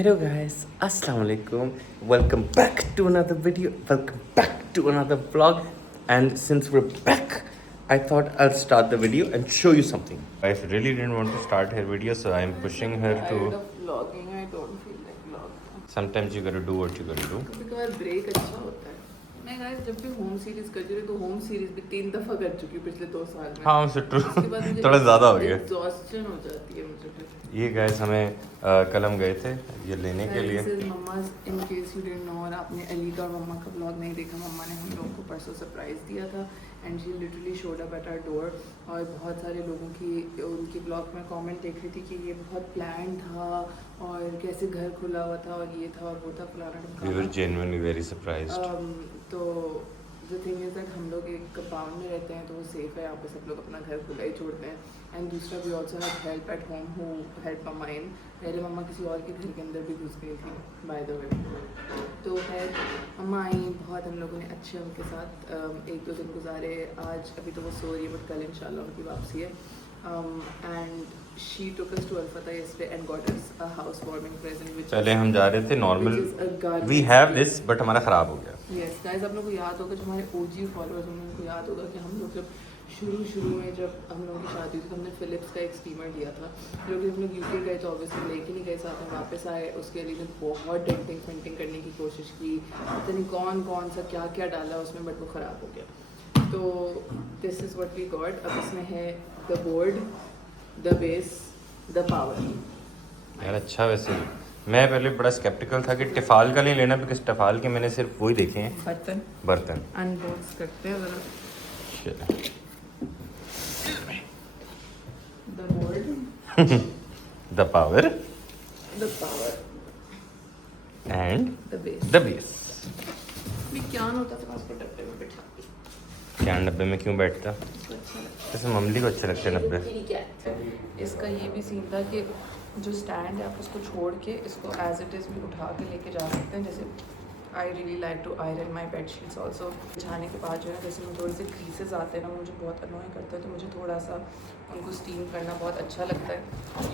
Hello guys, Assalamu alaikum. Welcome back to another video. Welcome back to another vlog. And since we're back, I thought I'll start the video and show you something. I really didn't want to start her video, so I'm pushing her tired to. of vlogging. I don't feel like vlogging. Sometimes you gotta do what you gotta do. कभी कभार break अच्छा होता है. मैं guys जब भी home series करती रही तो होम सीरीज भी 3 दफा कर चुकी हूँ पिछले 2 साल में. हाँ उसे उसके बाद मुझे थोड़ा ज़्यादा हो गया. एग्जॉस्शन हो जाती है मुझे फिर. ये गाइस हमें कल हम गए थे ये लेने के लिए. This is mamma's in case you didn't know. और आपने अली का और मम्मा का ब्लॉग नहीं देखा. मम्मा ने हम लोगों को परसों सरप्राइज दिया था and she literally showed up at our door. और बहुत सारे लोगों की उनकी ब्लॉग में कमेंट देख रही थी कि ये बहुत प्लान था और कैसे घर खुला हुआ था और ये था और वो था फलाना. We were genuinely very surprised. तो द थिंग इज़ दैट हम लोग एक कंपाउंड में रहते हैं तो वो सेफ़ है. यहाँ पे सब लोग अपना घर खुला ही छोड़ते हैं. एंड दूसरा we also have help at home who help mamma in. पहले मम्मा किसी और के घर के अंदर भी घुस गई थी बाय द वे. तो खैर मम्मा आई. बहुत हम लोगों ने अच्छे उनके साथ 1-2 दिन गुजारे. आज अभी तो वो सो रही है बट कल इंशाल्लाह उनकी वापसी है. And she took us to Al-Fatah yesterday and got us a housewarming present which पहले हम जा रहे थे normal. We have this but हमारा ख़राब हो गया. Yes guys, आप लोगों को याद होगा जो हमारे OG फॉलोअर्स हैं उनको याद होगा कि हम लोग जब शुरू में जब हम लोगों की शादी हुई तो हमने फिलिप्स का एक स्टीमर लिया था. जो कि हम लोग UK गए तो ऑब्वियसली लेके नहीं गए. साथ में वापस आए उसके लिए बहुत डेंटिंग पेंटिंग करने की कोशिश की. पता नहीं कौन सा क्या डाला उसमें बट वो ख़राब हो गया. तो this is what we got. अब इसमें है the board, the base, the power. यार अच्छा वैसे मैं पहले बड़ा स्केप्टिकल था कि टिफाल का नहीं लेना बिकॉज टिफाल के मैंने सिर्फ वही देखे हैं बर्तन. अनबॉक्स करते हैं ज़रा. The board, the power and the base. The base. भी क्या होता था उसको डब्बे में बिठा के. क्या डब्बे में क्यों बैठता? इसको अच्छा लगता जैसे ममली को अच्छे लगते हैं डब्बे. है. इसका ये भी सीन था कि जो स्टैंड है आप उसको छोड़ के इसको एज इट इज़ भी उठा के लेके जा सकते हैं. जैसे I really like to iron my bed sheets also. बिछाने के बाद जो है जैसे में थोड़े से क्रीसेस आते हैं ना मुझे बहुत अनोइंग करता है. तो मुझे थोड़ा सा उनको स्टीम करना बहुत अच्छा लगता है.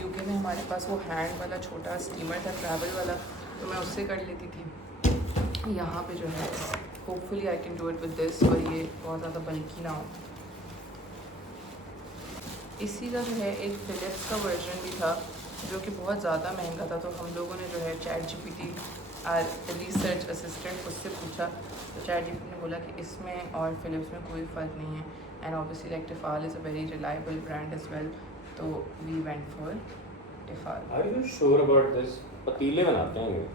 यूके में हमारे पास वो हैंड वाला छोटा स्टीमर था ट्रैवल वाला तो मैं उससे कर लेती थी. यहाँ पे जो है hopefully I can do it with this और ये बहुत ज़्यादा बल्कि ना हो. इसी का जो है एक फिलिप्स का वर्जन भी था जो कि बहुत ज़्यादा महंगा था. तो हम लोगों ने जो है ChatGPT रिसर्च असिस्टेंट उससे पूछा तो ChatGPT ने बोला कि इसमें और फिलिप्स में कोई फ़र्क नहीं है. And obviously like Tefal is a very reliable brand as well. तो we went for Tefal. Are you sure about this? पतीले बनाते हैं ये.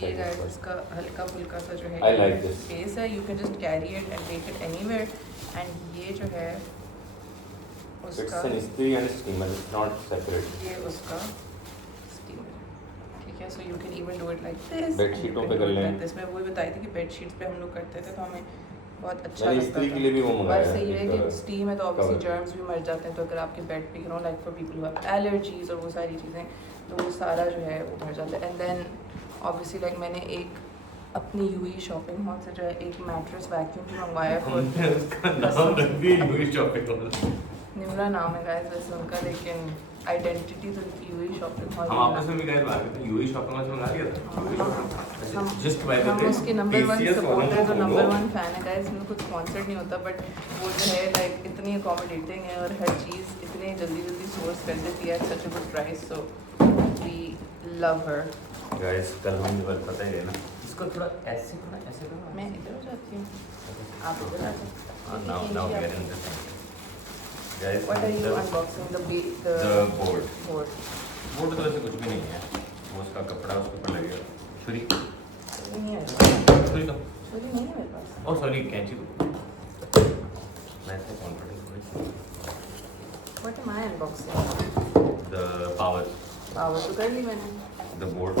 ये गाइस इसका हल्का फुल्का सा जो है I like this. स्पेस है. You can just carry it and take it anywhere. And ये जो है It's उसका an istri and steamer. It's not separate. ये उसका स्टीमर है. ठीक है. So you can even do it like this. बेडशीटों पे कर लें. दिस में वही बताई थी कि बेडशीट्स पे हम लोग करते थे तो हमें बहुत अच्छा मैंने लगता इस्त्री था. के लिए भी वो मंगाया बस सही है एक, कि स्टीम है तो ऑब्वियसली cover. जर्म्स भी मर जाते हैं. तो अगर आपके बेड पे like for people who have allergies और वो सारी चीज़ें तो वो सारा जो है वो मर जाता है. एंड देन ऑब्वियसली लाइक मैंने एक अपनी यूई शॉपिंग मॉल से जो है एक मैट्रेस वैक्यूम भी मंगवाया. निमरा नाम है गाइस वैसे उनका लेकिन आइडेंटिटी तो उनकी यूई शॉपिंग मॉल. हम आपस में भी गए बात करते यूही शॉपिंग मॉल से मंगा लिया था. जस्ट बाय द हम उसके नंबर 1 TCS सपोर्टर तो वालों नंबर को 1 फैन है गाइस. में कुछ स्पॉन्सर्ड नहीं होता बट वो जो है लाइक इतनी अकोमोडेटिंग है और हर चीज़ इतने जल्दी सोर्स कर देती है such a good price. So we love her. Guys, कल हम पता ही है ना. इसको थोड़ा ऐसे करना. मैं इधर हो जाती हूँ आप इधर आ जाओ. Now we are in this. Guys, What are you unboxing? the board. board. Board तो वैसे कुछ भी नहीं है. वो उसका कपड़ा उसके ऊपर लगेगा. छुरी. नहीं है. छुरी तो छुरी नहीं है मेरे पास. ओ सॉरी कैंची तो मैं तो confident. What am I unboxing? The power. Power तो कर ली मैंने. The board.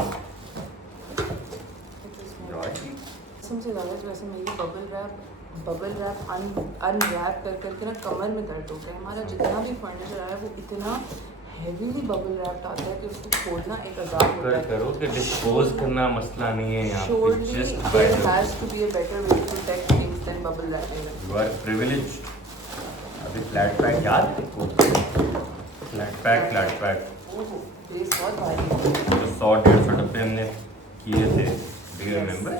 सबसे ज़्यादा वैसे मेरी बबल रैप अनरैप कर करके ना कमर में दर्द हो गया. हमारा जितना भी फर्नीचर आया वो इतना हेवीली बबल रैप्ड आता है कि उसको खोलना एक अजाब होता है. करो कि डिस्पोज करना मसला नहीं है यहाँ पे. Surely Just there has to be a better way to protect things than bubble wrapping. You are privileged. अभी फ्लैट पैक याद है? Flat pack. बेस बहुत भारी है। तो 100-150 डब्बे हमने किए थे, do you remember?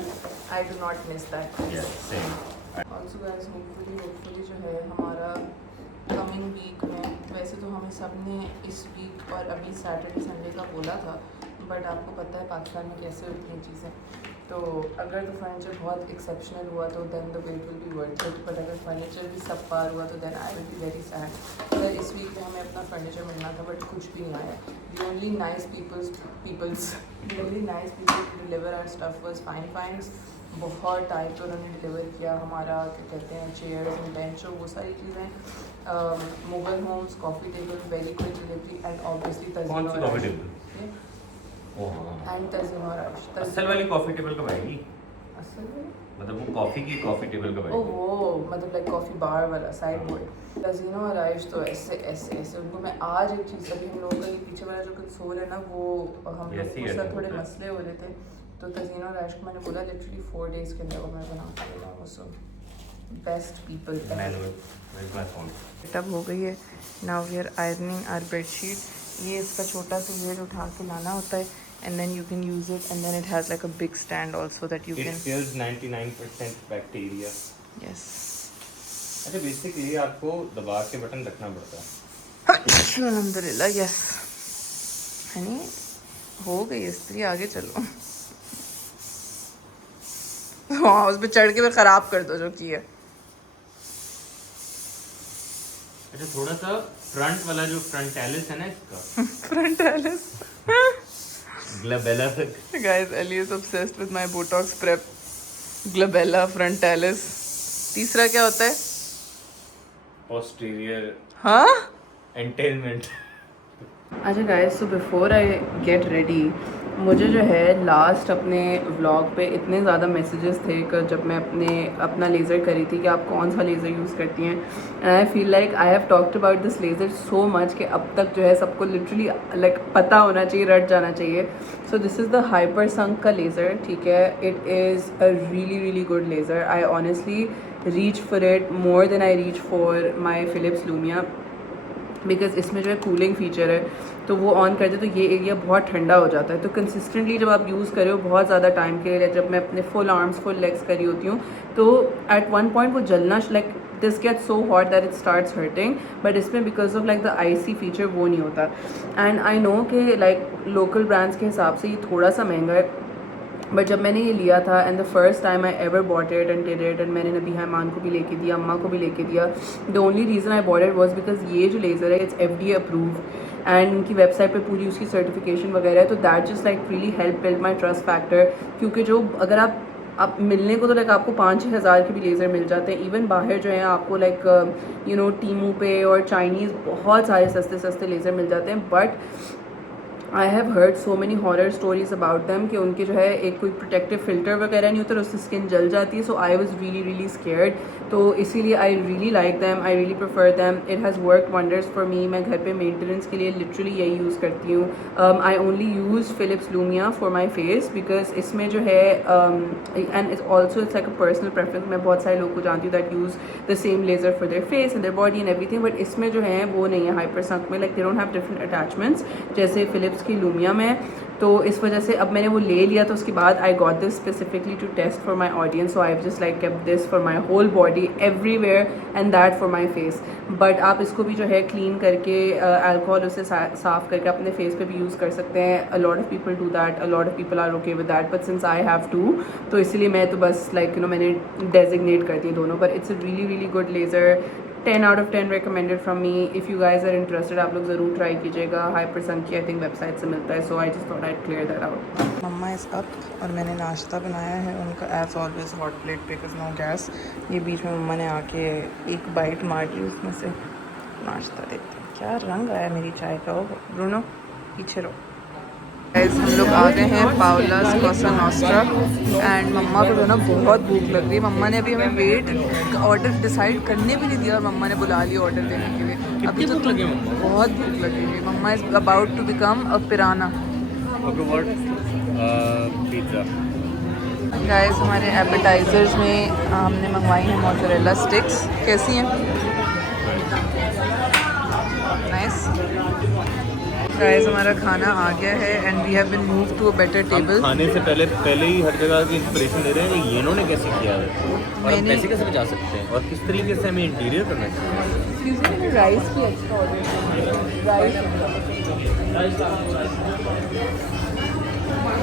I do not miss that. Yes same. Also guys hopefully जो है हमारा कमिंग वीक में, वैसे तो हमें सब ने इस वीक और अभी सैटरडे संडे का बोला था, बट आपको पता है पाकिस्तान में कैसे होती हैं चीज़ें। तो अगर तो फर्नीचर बहुत एक्सेप्शनल हुआ तो then the wait will be worth it, but अगर फर्नीचर भी सब पार हुआ तो then I will be very sad. अगर इस वीक में हमें अपना फर्नीचर मिलना था बट कुछ भी नहीं आया। The only nice people to deliver our stuff was Fine Finds। बहुत टाइम पे उन्होंने डिलीवर किया हमारा, क्या कहते हैं, चेयर्स एंड बेंच, वो सारी चीज़ें। Mughal homes, coffee table, very quick delivery, and obviously कौन सी कॉफी टेबल? ओह हाँ, एंड तज़ीम और अर्श। असल वाली कॉफी टेबल कब आएगी? असल में मतलब वो कॉफी की कॉफी टेबल कब ओ आएगी? वो मतलब लाइक कॉफ़ी बार वाला साइड बोर्ड। तज़ीनो और आयश तो ऐसे ऐसे ऐसे उनको मैं आज एक चीज़, अभी हम लोगों का ये पीछे वाला जो कंसोल है ना, वो हम लोग ऐसे ही के साथ ऐसे थोड़े होता है। मसले हो रहे थे, तो तज़ीनो और आयश को मैंने बोला लिटरली 4 days के अंदर वो मैं बना के देना। वो so best people. Manual, where my phone? टब हो गई है। Now we are ironing our bedsheet. ये इसका छोटा सा वेट उठा के लाना होता है, and then you can use it, and then it has like a big stand also that you It can kills 99% bacteria. yes। अच्छा, बेसिकली आपको दबा के बटन रखना पड़ता है। अल्हम्दुलिल्लाह यस। हनी हो गई इस्त्री, आगे चलो। हाँ उस पर चढ़ के फिर ख़राब कर दो जो की है। अच्छा, थोड़ा सा फ्रंट वाला जो फ्रंटालिस है ना इसका, फ्रंटालिस। ग्लबेला तक। Guys, Ali is obsessed with my Botox prep. Glabella, frontalis. तीसरा क्या होता है? पोस्टीरियर हाँ? एंटेलमेंट। अच्छा guys, so before I get ready, मुझे जो है लास्ट अपने व्लॉग पे इतने ज़्यादा मैसेजेस थे कि जब मैं अपना लेज़र करी थी कि आप कौन सा लेज़र यूज़ करती हैं, and I feel like I have talked about this laser so much कि अब तक जो है सबको लिटरली लाइक पता होना चाहिए, रट जाना चाहिए। So this is the hyper sync का लेज़र, ठीक है। It is a really good laser. I honestly reach for it more than I reach for my Philips Lumea, because इसमें जो है कूलिंग फ़ीचर है, तो वो ऑन कर दे तो ये एरिया बहुत ठंडा हो जाता है। तो कंसिस्टेंटली जब आप यूज़ कर रहे हो बहुत ज़्यादा टाइम के लिए, जब मैं अपने फुल आर्म्स फुल लेग्स करी होती हूँ, तो एट वन पॉइंट वो जलना like this get so hot that it starts hurting, but इसमें because of like the IC feature वो नहीं होता। एंड आई नो कि लाइक लोकल ब्रांड्स के हिसाब से ये थोड़ा सा महंगा है, बट जब मैंने ये लिया था and the first time I ever bought it and did it, and मैंने नबी हैमान को भी लेके दिया, अम्मा को भी लेके दिया, the only reason I bought it was because ये जो लेज़र है इट्स FDA अप्रूव एंड उनकी वेबसाइट पे पूरी उसकी सर्टिफिकेशन वगैरह है, तो that just like really help build my trust factor. क्योंकि जो अगर आप मिलने को तो लाइक आपको 5-6 हज़ार के भी लेज़र मिल जाते हैं, इवन बाहर जो है आपको लाइक यू नो टीमू पे और चाइनीज़ बहुत सारे सस्ते लेज़र मिल जाते हैं, but I have heard so many horror stories about them कि उनके जो है एक कोई प्रोटेक्टिव फिल्टर वगैरह नहीं होता, उससे स्किन जल जाती है। So I was really scared, तो इसीलिए आई really like them, I really prefer them, it has work wonders for me. मैं घर पे मेंटेनेंस के लिए लिटरली यही यूज़ करती हूँ। I only use Philips Lumea for my face because इसमें जो है and it's also it's like a personal preference. मैं बहुत सारे लोग को जानती हूँ that use the same laser for their face and their body and everything, but इसमें जो है वो नहीं है हाइपर संक में, like they don't have different attachments जैसे फिलिप्स की लूमिया में। तो इस वजह से अब मैंने वो ले लिया, तो उसके बाद I got this specifically to test for my audience, so I have just like kept this for my whole body everywhere and that for my face. But आप इसको भी जो है क्लीन करके अल्कोहल उससे साफ़ करके अपने फेस पे भी यूज़ कर सकते हैं। A lot of people do that, a lot of people are okay with that, but since I have to, तो इसलिए मैं तो बस लाइक यू नो मैंने डेजिग्नेट कर दी दोनों। पर it's a really good laser, 10 out of 10 recommended from me. If you guys are interested, आप लोग ज़रूर ट्राई कीजिएगा। हाइपर संक की आई थिंक वेबसाइट से मिलता है, so I just thought I'd clear that out. Mama is up और मैंने नाश्ता बनाया है उनका as always hot plate because no gas. ये बीच में मम्मा ने आके एक बाइट मार ली, उसमें से नाश्ता देते हैं। क्या रंग आया मेरी चाय का। हो ब्रूनो पीछे रहो। गाइस हम लोग आ गए हैं पाउलास कोसा नॉस्ट्रा एंड मम्मा को जो ना बहुत भूख लग रही है। मम्मा ने अभी हमें वेट ऑर्डर डिसाइड करने भी नहीं दिया और मम्मा ने बुला लिया ऑर्डर देने के लिए। अभी तो बहुत भूख लगी है। Mama is about to become a piranha. Guys हमारे एपेटाइजर्स में हमने मंगवाई हैं मोज़रेला स्टिक्स। कैसी हैं? नाइस। गाइस हमारा खाना आ गया है and we have been moved to a better table. खाने से पहले ही हर जगह की इंस्पिरेशन ले रहे हैं ये इन्होंने कैसे किया है और हम पैसे कैसे बचा सकते हैं और किस तरीके से हमें इंटीरियर करना चाहिए। राइस भी अच्छा ऑर्डर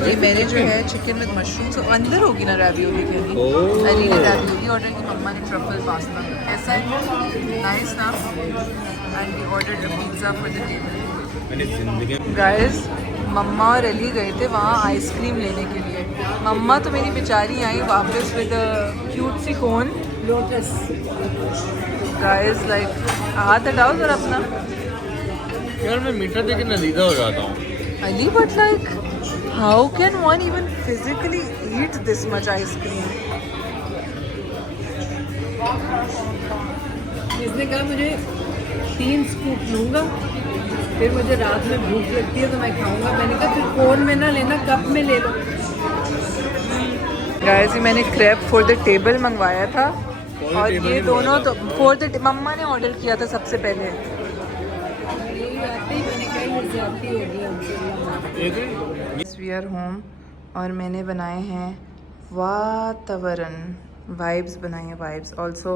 ये मैंने जो है चिकन विद मशरूम तो अंदर होगी ना रैवियोली के लिए। अली ने रैवियोली ऑर्डर की, मम्मा ने ट्रफल पास्ता। ऐसा है नाइस ना। And we ordered a pizza for the table. मैंने जिंदगी गाइस मम्मा और अली गए थे वहाँ आइसक्रीम लेने के लिए। मम्मा तो मेरी बेचारी आई वापस विद अ क्यूट सी कोन लोटस। गाइस लाइक हाथ हटाओ जरा अपना। यार मैं मीठा देख के नजीदा हो जाता हूँ। Ali, but like, how can one even physically eat this much ice cream? इसने कहा मुझे 3 स्कूप लूँगा, फिर मुझे रात में भूख लगती है तो मैं खाऊंगा। मैंने कहा फिर कोन में ना लेना, कप में ले लो। Guys, ये मैंने क्रेप फॉर द टेबल मंगवाया था और ये दोनों तो फॉर द मम्मा ने ऑर्डर किया था सबसे पहले। यही आते ही मैंने कहा ये ज्यादती होगी हमसे। वी आर होम और मैंने बनाए हैं वातावरण वाइब्स बनाई हैं वाइब्स। ऑल्सो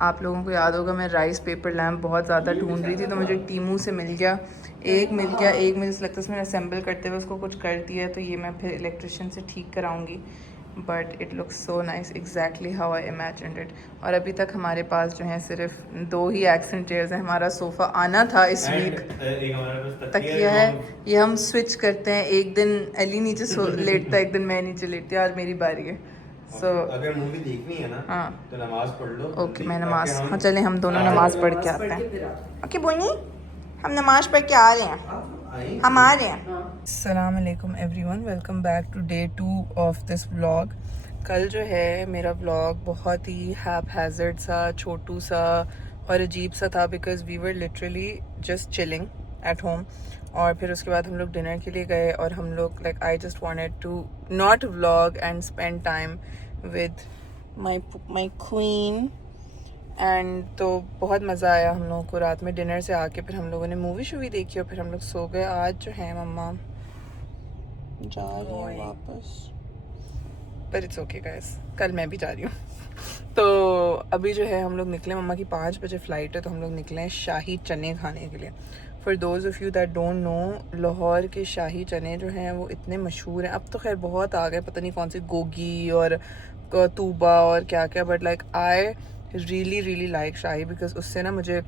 आप लोगों को याद होगा मैं राइस पेपर लैम्प बहुत ज़्यादा ढूंढ रही थी तो मुझे टीमू से मिल गया। एक मुझे लगता है उसमें असेंबल करते हुए उसको कुछ कर दिया है तो ये मैं फिर इलेक्ट्रिशियन से ठीक कराऊंगी। But it looks so nice exactly how I imagined it. और अभी तक हमारे पास जो है सिर्फ 2 ही एक्सेंट चेयर्स हैं। हमारा सोफ़ा आना था इस वीक, तकिया है ये हम स्विच करते हैं। एक दिन अली नीचे लेटता है, एक दिन मैं नीचे लेटती हूँ। आज मेरी बारी है। सो अगर मूवी देखनी है ना हाँ तो नमाज पढ़ लो। ओके मैं नमाज, हाँ चलें हम दोनों नमाज पढ़ के आते हैं। ओके बोनी हम नमाज पढ़ के आ रहे हैं, हम आ रहे हैं। अस्सलाम वालेकुम everyone, welcome back to day 2 of this vlog. कल जो है मेरा व्लॉग बहुत ही हैपहैज़र्ड सा, छोटू सा और अजीब सा था because we were literally just chilling at home. और फिर उसके बाद हम लोग डिनर के लिए गए और हम लोग like I just wanted to not vlog and spend time with my queen. And तो बहुत मज़ा आया हम लोगों को। रात में डिनर से आके फिर हम लोगों ने मूवी शूवी देखी और फिर हम लोग सो गए। आज जो है मम्मा जा रही है वापस, पर इट्स ओके गाइस, कल मैं भी जा रही हूँ। तो अभी जो है हम लोग निकले, मम्मा की 5 बजे फ़्लाइट है तो हम लोग निकले हैं शाही चने खाने के लिए। For those of you that don't know, Lahore के शाही चने जो हैं वो इतने मशहूर हैं। अब तो खैर बहुत आ गए, पता नहीं कौन सी गोगी और तूबा और क्या क्या, but like I really like shahi because उससे ना मुझे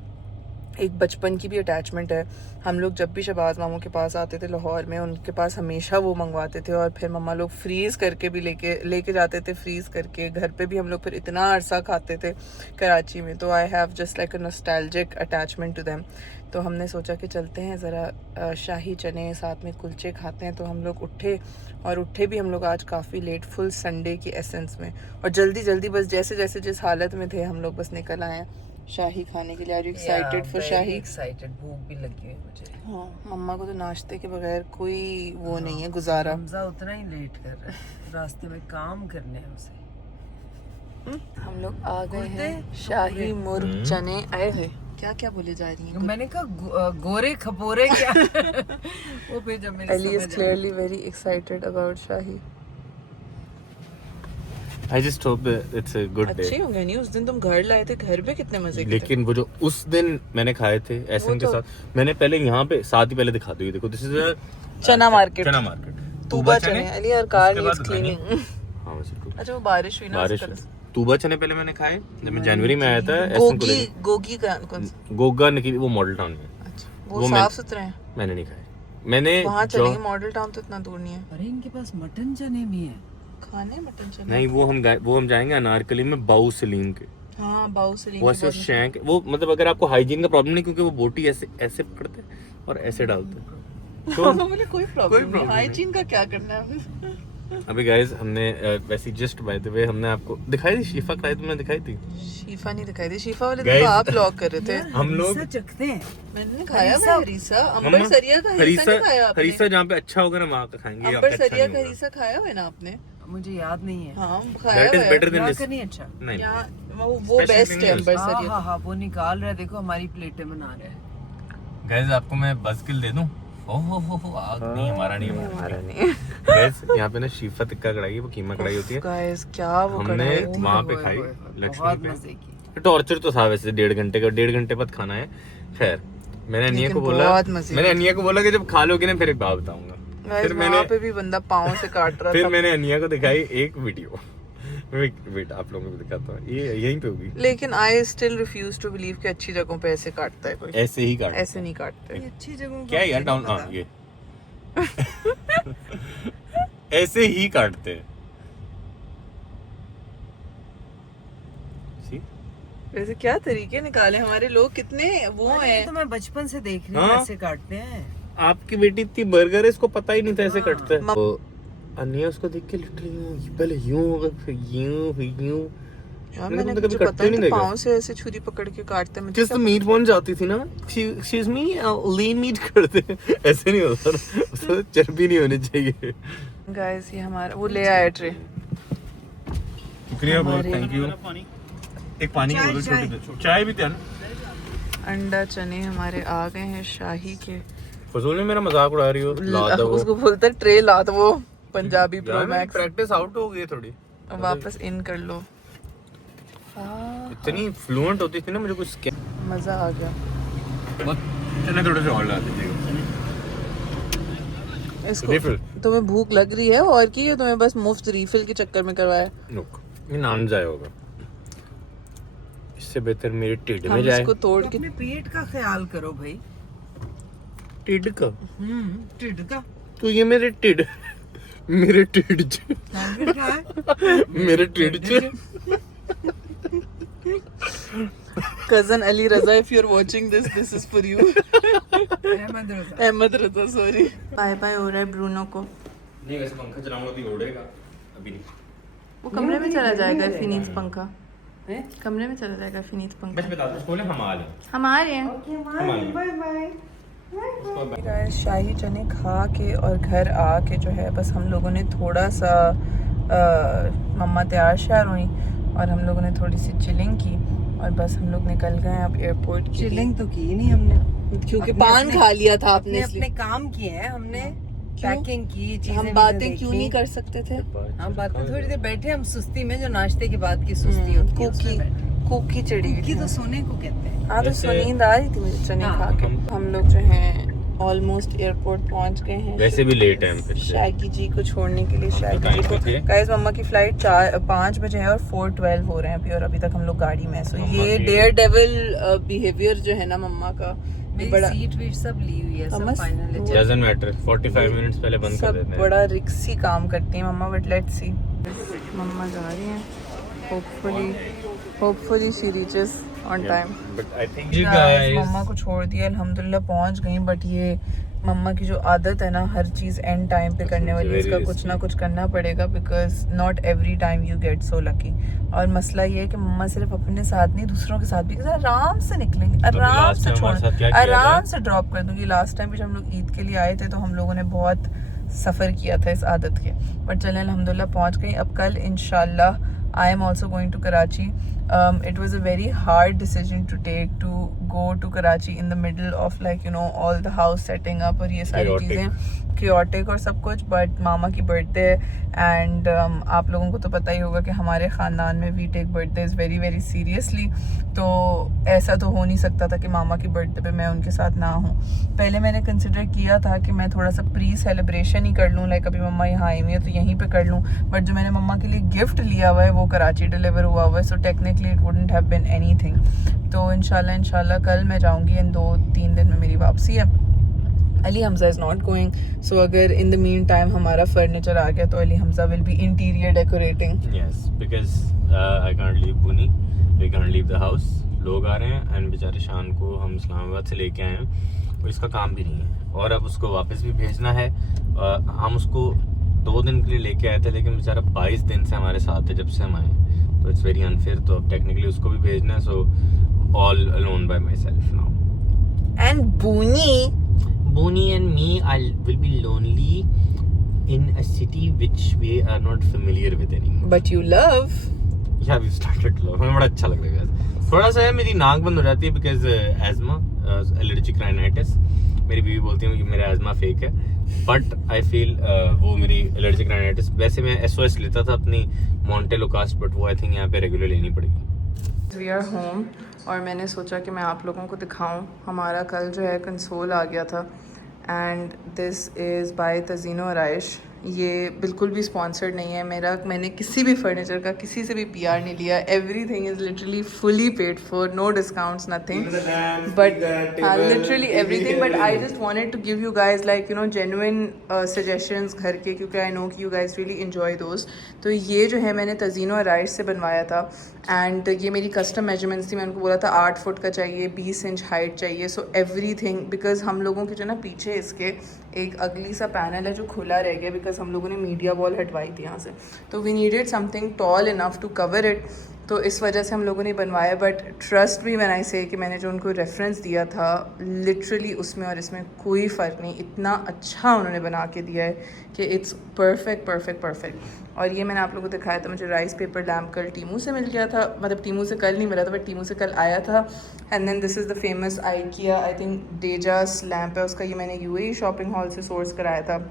एक बचपन की भी अटैचमेंट है। हम लोग जब भी शहबाज मामू के पास आते थे लाहौर में, उनके पास हमेशा वो मंगवाते थे और फिर मम्मा लोग फ्रीज़ करके भी लेके जाते थे। फ्रीज़ करके घर पे भी हम लोग फिर इतना अरसा खाते थे कराची में। तो I have just like a nostalgic attachment to them. तो हमने सोचा कि चलते हैं ज़रा शाही चने साथ में कुलचे खाते हैं। तो हम लोग उठे भी हम लोग आज काफ़ी लेट, फुल संडे की एसेंस में, और जल्दी बस जैसे जिस हालत में थे हम लोग बस निकल आए शाही खाने के लिए। आर यू एक्साइटेड फॉर शाही? एक्साइटेड, भूख भी लगी है मुझे। हाँ मम्मा को तो नाश्ते के बगैर कोई वो नहीं है गुजारा। हमजा उतना ही लेट कर रहा है, रास्ते में काम करने हैं उसे। हम लोग आ गए हैं शाही मुर्ग चने। आए थे क्या बोले जा रही हैं? मैंने कहा गोरे खपोरे क्या। वो फिर जब मेरी Ali is clearly very excited about shahi. I just hope it's a good day. अच्छी हो गई नहीं? उस दिन तुम घर लाए थे, घर पे कितने मजे के थे। लेकिन वो जो उस दिन मैंने खाए थे एसएम के साथ, मैंने पहले यहाँ पे साथ ही पहले दिखा दी। देखो दिस इज चना मार्केट, चना मार्केट, तूबा चने। अली यार कार उसके नीड्स बाद क्लीनिंग। हाँ वैसे अच्छा वो बारिश हुई ना, बारिश तूबा चने पहले मैंने खाए जब मैं जनवरी में आया था एसएम को लेके। गोगी का कौन सा? गोगा निकली, वो मॉडल टाउन में। अच्छा वो साफ सुथरे हैं? मैंने नहीं खाए। मैंने वहाँ चलेंगे, मॉडल टाउन तो इतना दूर नहीं है। अरे इनके पास मटन चने भी हैं। खाने मटन चने? नहीं, वो हम जाएंगे अनारकली में बाऊ सलीम के। हाँ बाऊ सलीम। वो ऐसे शैंक, वो मतलब अगर आपको हाइजीन का प्रॉब्लम नहीं, क्योंकि वो बोटी ऐसे पकड़ते हैं और ऐसे डालते हैं तो मुझे कोई प्रॉब्लम नहीं। हाइजीन का क्या करना है? अभी गाइस हमने वैसे जस्ट बाय द वे हमने आपको दिखाई थी शीफा खाई, तुमने दिखाई थी? शीफा नहीं दिखाई दी, शीफा वाले दिन तो आप ब्लॉग कर रहे थे। हम लोग चखते हैं। मैंने खाया है हरीसा, अंबर सरिया का हरीसा नहीं खाया आपने? हरीसा जहाँ पे अच्छा होगा ना वहाँ का खाएंगे। अंबर सरिया का हरीसा खाया हुआ है ना आपने? मुझे याद नहीं है। हाँ खाया दैट इज हुआ है। बेटर देन यहाँ दिस। का नहीं अच्छा। नहीं, यहाँ वो बेस्ट है अंबर सरिया। हाँ वो निकाल रहे, देखो हमारी प्लेटें बना रहे हैं। गाइस आपको मैं बज़किल दे दूं? हो आग नहीं हमारा नहीं हमारा नहीं गैस यहाँ पे ना शीफा टिक्का कढ़ाई है, वो कीमा कढ़ाई होती है। गाइस क्या वो हमने कढ़ाई थी। वहाँ पे खाई लक्ष्मी पे। टॉर्चर तो था वैसे, 1.5 घंटे बाद खाना है। खैर मैंने अनिया को लेकिन बोला, बहुत मजे मैंने अनिया को बोला कि जब खा लोगे ना फिर एक बात बताऊंगा। गाइस फिर मैंने वहाँ पे भी बंदा पाँव से काट रहा फिर था। मैंने अनिया को दिखाई एक वीडियो। वेट आप लोगों को भी दिखाता हूँ, ये यहीं पे होगी। लेकिन I still refuse to believe कि अच्छी जगहों पे ऐसे काटता है कोई। ऐसे ही काट, ऐसे नहीं काटते। अच्छी जगह क्या यार डाउन, हाँ ये ऐसे ही काटते हैं। See? वैसे क्या तरीके निकाले हमारे लोग, कितने वो हैं। तो मैं बचपन से देख रही हूँ हाँ? ऐसे काटते हैं। आपकी बेटी इतनी बर्गर है, इसको पता ही नहीं था ऐसे हाँ। कटते हैं। तो अनिया उसको देख के लिटरली पहले यूं होगा फिर यूं यार मैंने मैंने तो मुझे कभी पता कटते ही नहीं नहीं, देखा। पाँव से ऐसे छुरी पकड़ के काटते हैं। मुझे जिस मीट पहुंच जाती थी ना, एक्सक्यूज मी लीन मीट करते, ऐसे नहीं होता ना, उसमें चर्बी नहीं होनी चाहिए। गाइस ये हमारा वो ले आया ट्रे। शुक्रिया बहुत, हमारे- थैंक यू। एक पानी की बोतल छोटी दे, चाय भी देना। अंडा चने हमारे आ गए हैं शाही के। फजूल में मेरा मजाक उड़ा रही हो, ला दो। उसको बोलते हैं ट्रे ला दो, वो Punjabi pro max. Practice out हो गई थोड़ी, वापस इन कर लो। इतनी फ्लुएंट होती थी ना, मुझे कुछ मजा आ गया। चने थोड़े से और ला दीजिएगा। इसको रिफिल। तुम्हें भूख लग रही है और की, ये तुम्हें बस मुफ्त रिफिल के चक्कर में करवाया। लुक ये नान जाए होगा, इससे बेहतर मेरे टिड में हम जाए। इसको तोड़ के अपने पेट का ख्याल करो भाई। टिड का टिड का तो ये मेरे टिड मेरे टिड लैंग्वेज क्या है? मेरे टिड cousin Ali Raza, if you are watching this is for you. Ahmed Raza. Ahmed Raza sorry. Bye bye हो रहा है ब्रूनो को। नहीं वैसे पंखा चलाऊंगा तो उड़ेगा, अभी नहीं। वो कमरे में चला जाएगा फिनीत पंखा। हैं? कमरे में चला जाएगा फिनीत पंखा। बस बता दो खोले, हम आ जाए। हम आ रहे हैं। Bye bye. गाइस शाही चने खा के और घर आके जो है बस हम लोगों ने थोड़ा सा मम्मा तैयार श्यार हुई और हम लोगों ने थोड़ी सी चिलिंग की और बस हम लोग निकल गए अब एयरपोर्ट के लिए। चिलिंग तो की नहीं हमने, क्योंकि अपने- पान खा लिया था आपने अपने इसलिए। काम किए हैं हमने, पैकिंग की चीजें। हम बातें क्यों नहीं कर सकते थे? हम बातें थोड़ी देर बैठे, हम सुस्ती में, जो नाश्ते के बाद की सुस्ती होती है उसमें बैठे। कुकी चढ़ी हुई की थी। तो सोने को कहते हैं। हाँ तो वैसे- नींद आ रही थी मुझे चने हाँ, खा के। हम लोग जो हैं ऑलमोस्ट एयरपोर्ट पहुंच गए हैं। वैसे भी लेट है हम फिर से। शैगी जी को छोड़ने के लिए। शैगी टाइम जी को पे थे। गाइस मम्मा की फ्लाइट 5 बजे है और 4:12 हो रहे हैं अभी, और अभी तक हम लोग गाड़ी में हैं। सो मम्मा ये की- डेयर डेविल बिहेवियर जो है ना मम्मा का, ये मेरी बड़ा सीट वीट सब ली हुई है, सब समझ- फाइनल है। डजंट मैटर, 45 मिनट्स पहले बंद कर सब देते हैं। बड़ा रिक्सी काम करती हैं मम्मा, बट लेट्स सी। मम्मा जा रही हैं, hopefully she reaches on time. But I think mama को छोड़ दिया, अल्हम्दुलिल्लाह पहुंच गई, बट ये मम्मा की जो आदत है ना हर चीज़ एंड टाइम पे करने वाली, very इसका कुछ ना कुछ करना पड़ेगा, because not every time you get so lucky. और मसला ये है कि मम्मा सिर्फ अपने साथ नहीं दूसरों के साथ भी आराम से निकलेंगे, आराम last से time हमारे साथ क्या छोड़, किया था? आराम से ड्रॉप कर दूंगी। लास्ट टाइम भी जब हम लोग ईद के लिए आए थे तो हम लोगों ने बहुत सफ़र किया था इस आदत के, बट चलें अल्हम्दुलिल्लाह पहुंच गई। अब कल इंशाल्लाह I am also going to Karachi. It was a very hard decision to take to go to Karachi in the middle of like you know all the house setting up और ये सारी Chaotic. चीज़ें chaotic और सब कुछ, but मामा की birthday and आप लोगों को तो पता ही होगा कि हमारे ख़ानदान में we take birthday is very very seriously. तो ऐसा तो हो नहीं सकता था कि मामा की बर्थडे पे मैं उनके साथ ना हूँ। पहले मैंने कंसिडर किया था कि मैं थोड़ा सा प्री सेलिब्रेशन ही कर लूँ, लाइक अभी मम्मा यहाँ आई हुई है तो यहीं पे कर लूँ, बट जो मैंने मम्मा के लिए गिफ्ट लिया हुआ है वो कराची डिलीवर हुआ हुआ है, so technically it wouldn't have been anything. तो इंशाल्लाह कल मैं जाऊँगी, इन 2-3 दिन में मेरी वापसी है। Ali Hamza is not going, so अगर इन द मीन टाइम हमारा फर्नीचर आ गया तो Ali Hamza will be interior decorating. Yes because I can't leave Puni, we can't leave the house. लोग आ रहे हैं एंड बेचारे शान को हम इस्लामाबाद से लेके आए हैं, और इसका काम भी नहीं है और अब उसको वापस भी भेजना है। हम उसको 2 दिन के लिए लेके आए थे, लेकिन बेचारा 22 दिन से हमारे साथ है जब से हम आए, तो इट्स वेरी अनफेयर। तो अब टेक्निकली उसको भी भेजना है, so all alone bye my self now. And Booney and me will be lonely in a city which we are not familiar with anymore. But you love. Yeah, we started to love. हमें बड़ा अच्छा लग रहा है। थोड़ा सा है मेरी नाक बंद हो जाती है बिकॉज एजमा एलर्जिक राइनाइटिस, मेरी बीवी बोलती है कि मेरा एजमा फेक है, बट आई फील वो मेरी एलर्जिक राइनाइटिस। वैसे मैं SOS लेता था अपनी मॉन्टेलोकास्ट, बट वो आई थिंक यहाँ पे रेगुलर लेनी पड़ेगी। वी आर होम और मैंने सोचा कि मैं आप लोगों को दिखाऊं। हमारा कल जो है कंसोल आ गया था एंड दिस इज़ बाय तज़ीनो आराइश। ये बिल्कुल भी स्पॉन्सर्ड नहीं है मेरा, मैंने किसी भी फर्नीचर का किसी से भी PR नहीं लिया। Everything is literally fully paid for, no discounts, nothing, but literally everything. But I just wanted to give you guys like genuine suggestions घर के, क्योंकि आई नो कि you guys really enjoy those. तो ये जो है मैंने तज़ीनो आराइश से बनवाया था एंड ये मेरी कस्टम मेजरमेंट्स थी। मैंने उनको बोला था 8 फुट का चाहिए, 20 इंच हाइट चाहिए, सो एवरीथिंग। बिकॉज हम लोगों के जो ना पीछे इसके एक अगली सा पैनल है जो खुला रह गया, बिकॉज हम लोगों ने मीडिया वॉल हटवाई थी यहाँ से, तो we needed something tall enough to cover it, तो इस वजह से हम लोगों ने बनवाया। But trust me when I say कि मैंने जो उनको रेफरेंस दिया था लिटरली उसमें और इसमें कोई फ़र्क नहीं, इतना अच्छा उन्होंने बना के दिया है कि इट्स परफेक्ट परफेक्ट परफेक्ट। और ये मैंने आप लोगों को दिखाया था, मुझे राइस पेपर लैम्प कल टीमू से मिल गया था, मतलब टीमू से कल नहीं मिला था बट टीमू से कल आया था। And then this is the famous IKEA, I think डेजास लैम्प है उसका, ये मैंने UAE शॉपिंग हॉल से सोर्स कराया था।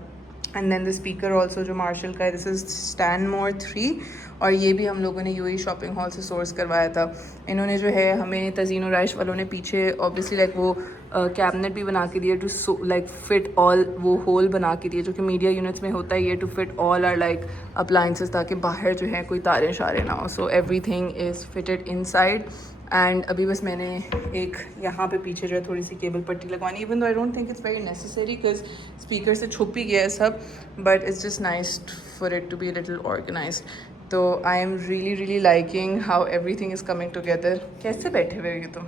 And then the speaker also जो मार्शल का है, दिस इज़ स्टैनमोर 3, और ये भी हम लोगों ने UAE शॉपिंग हॉल से सोर्स करवाया था। इन्होंने जो है हमें तज़ीनो आराइश वालों ने पीछे ऑब्वियसली लाइक वो कैबिनेट भी बना के दिए टू लाइक फिट ऑल, वो होल बना के दिए जो कि मीडिया यूनिट्स में होता है ये, to fit all our like appliances, ताकि बाहर जो है कोई तारे शारे ना हो। So everything is fitted inside. And अभी बस मैंने एक यहाँ पे पीछे जो है थोड़ी सी केबल पट्टी लगवानी, even though I don't think it's very necessary because speaker से छुप ही गया है सब, but it's just nice for it to be little organized. तो I am really really liking how everything is coming together. कैसे बैठे हुए हो तुम?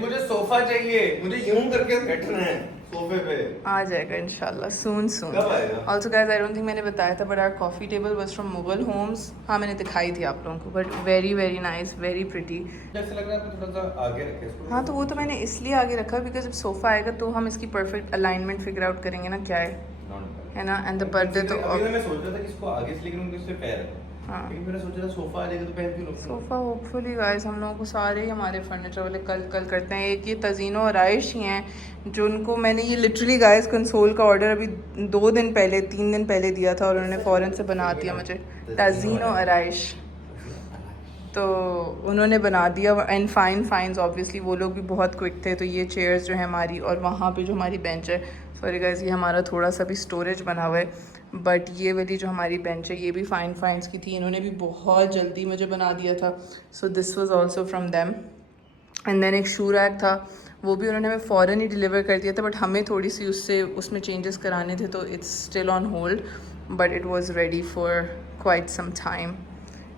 मुझे सोफा चाहिए, मुझे यूं करके बैठना है सोफे पे। आ जाएगा इंशाल्लाह सून सून। कब आएगा? Also guys I don't think मैंने बताया था but our coffee table was from Mughal homes. हाँ मैंने दिखाई थी आप लोगों को, but very very nice, very pretty. जैसे लग रहा है थोड़ा सा आगे रखे इसको। हाँ तो वो तो मैंने इसलिए आगे रखा बिकॉज जब सोफ़ा आएगा तो हम इसकी परफेक्ट अलाइनमेंट फिगर आउट करेंगे ना क्या है ना। एंड द पर्दे तो अभी मैं सोच रहा था कि इसको आगे से लेकिन उनको इससे पैर है। हाँ लेकिन मैंने सोचा था सोफा आ जाएगा तो पहन क्यों लूंगा। सोफ़ा होपफुली गाइस हम लोगों को सारे ही हमारे फर्नीचर वाले कल करते हैं। एक ये तज़ीनो आराइश ही हैं जो उनको मैंने ये लिटरली गाइस कंसोल का ऑर्डर अभी 2 दिन पहले 3 दिन पहले दिया था और उन्होंने फ़ौरन से बना दिया मुझे तज़ीनो आराइश, तो उन्होंने बना दिया। एंड फाइन्स ऑब्वियसली वो लोग भी बहुत क्विक थे। तो ये चेयर्स जो है हमारी, और वहाँ पे जो हमारी बेंच है, सॉरी गाइस ये हमारा थोड़ा सा भी स्टोरेज बना हुआ है, बट ये वाली जो हमारी बेंच है ये भी फाइन्स की थी, इन्होंने भी बहुत जल्दी मुझे बना दिया था। So this was also from them. And then एक शू रैक था, वो भी उन्होंने हमें फ़ौरन ही डिलीवर कर दिया था, बट हमें थोड़ी सी उसमें चेंजेस कराने थे, तो it's still on hold, but it was ready for quite some time.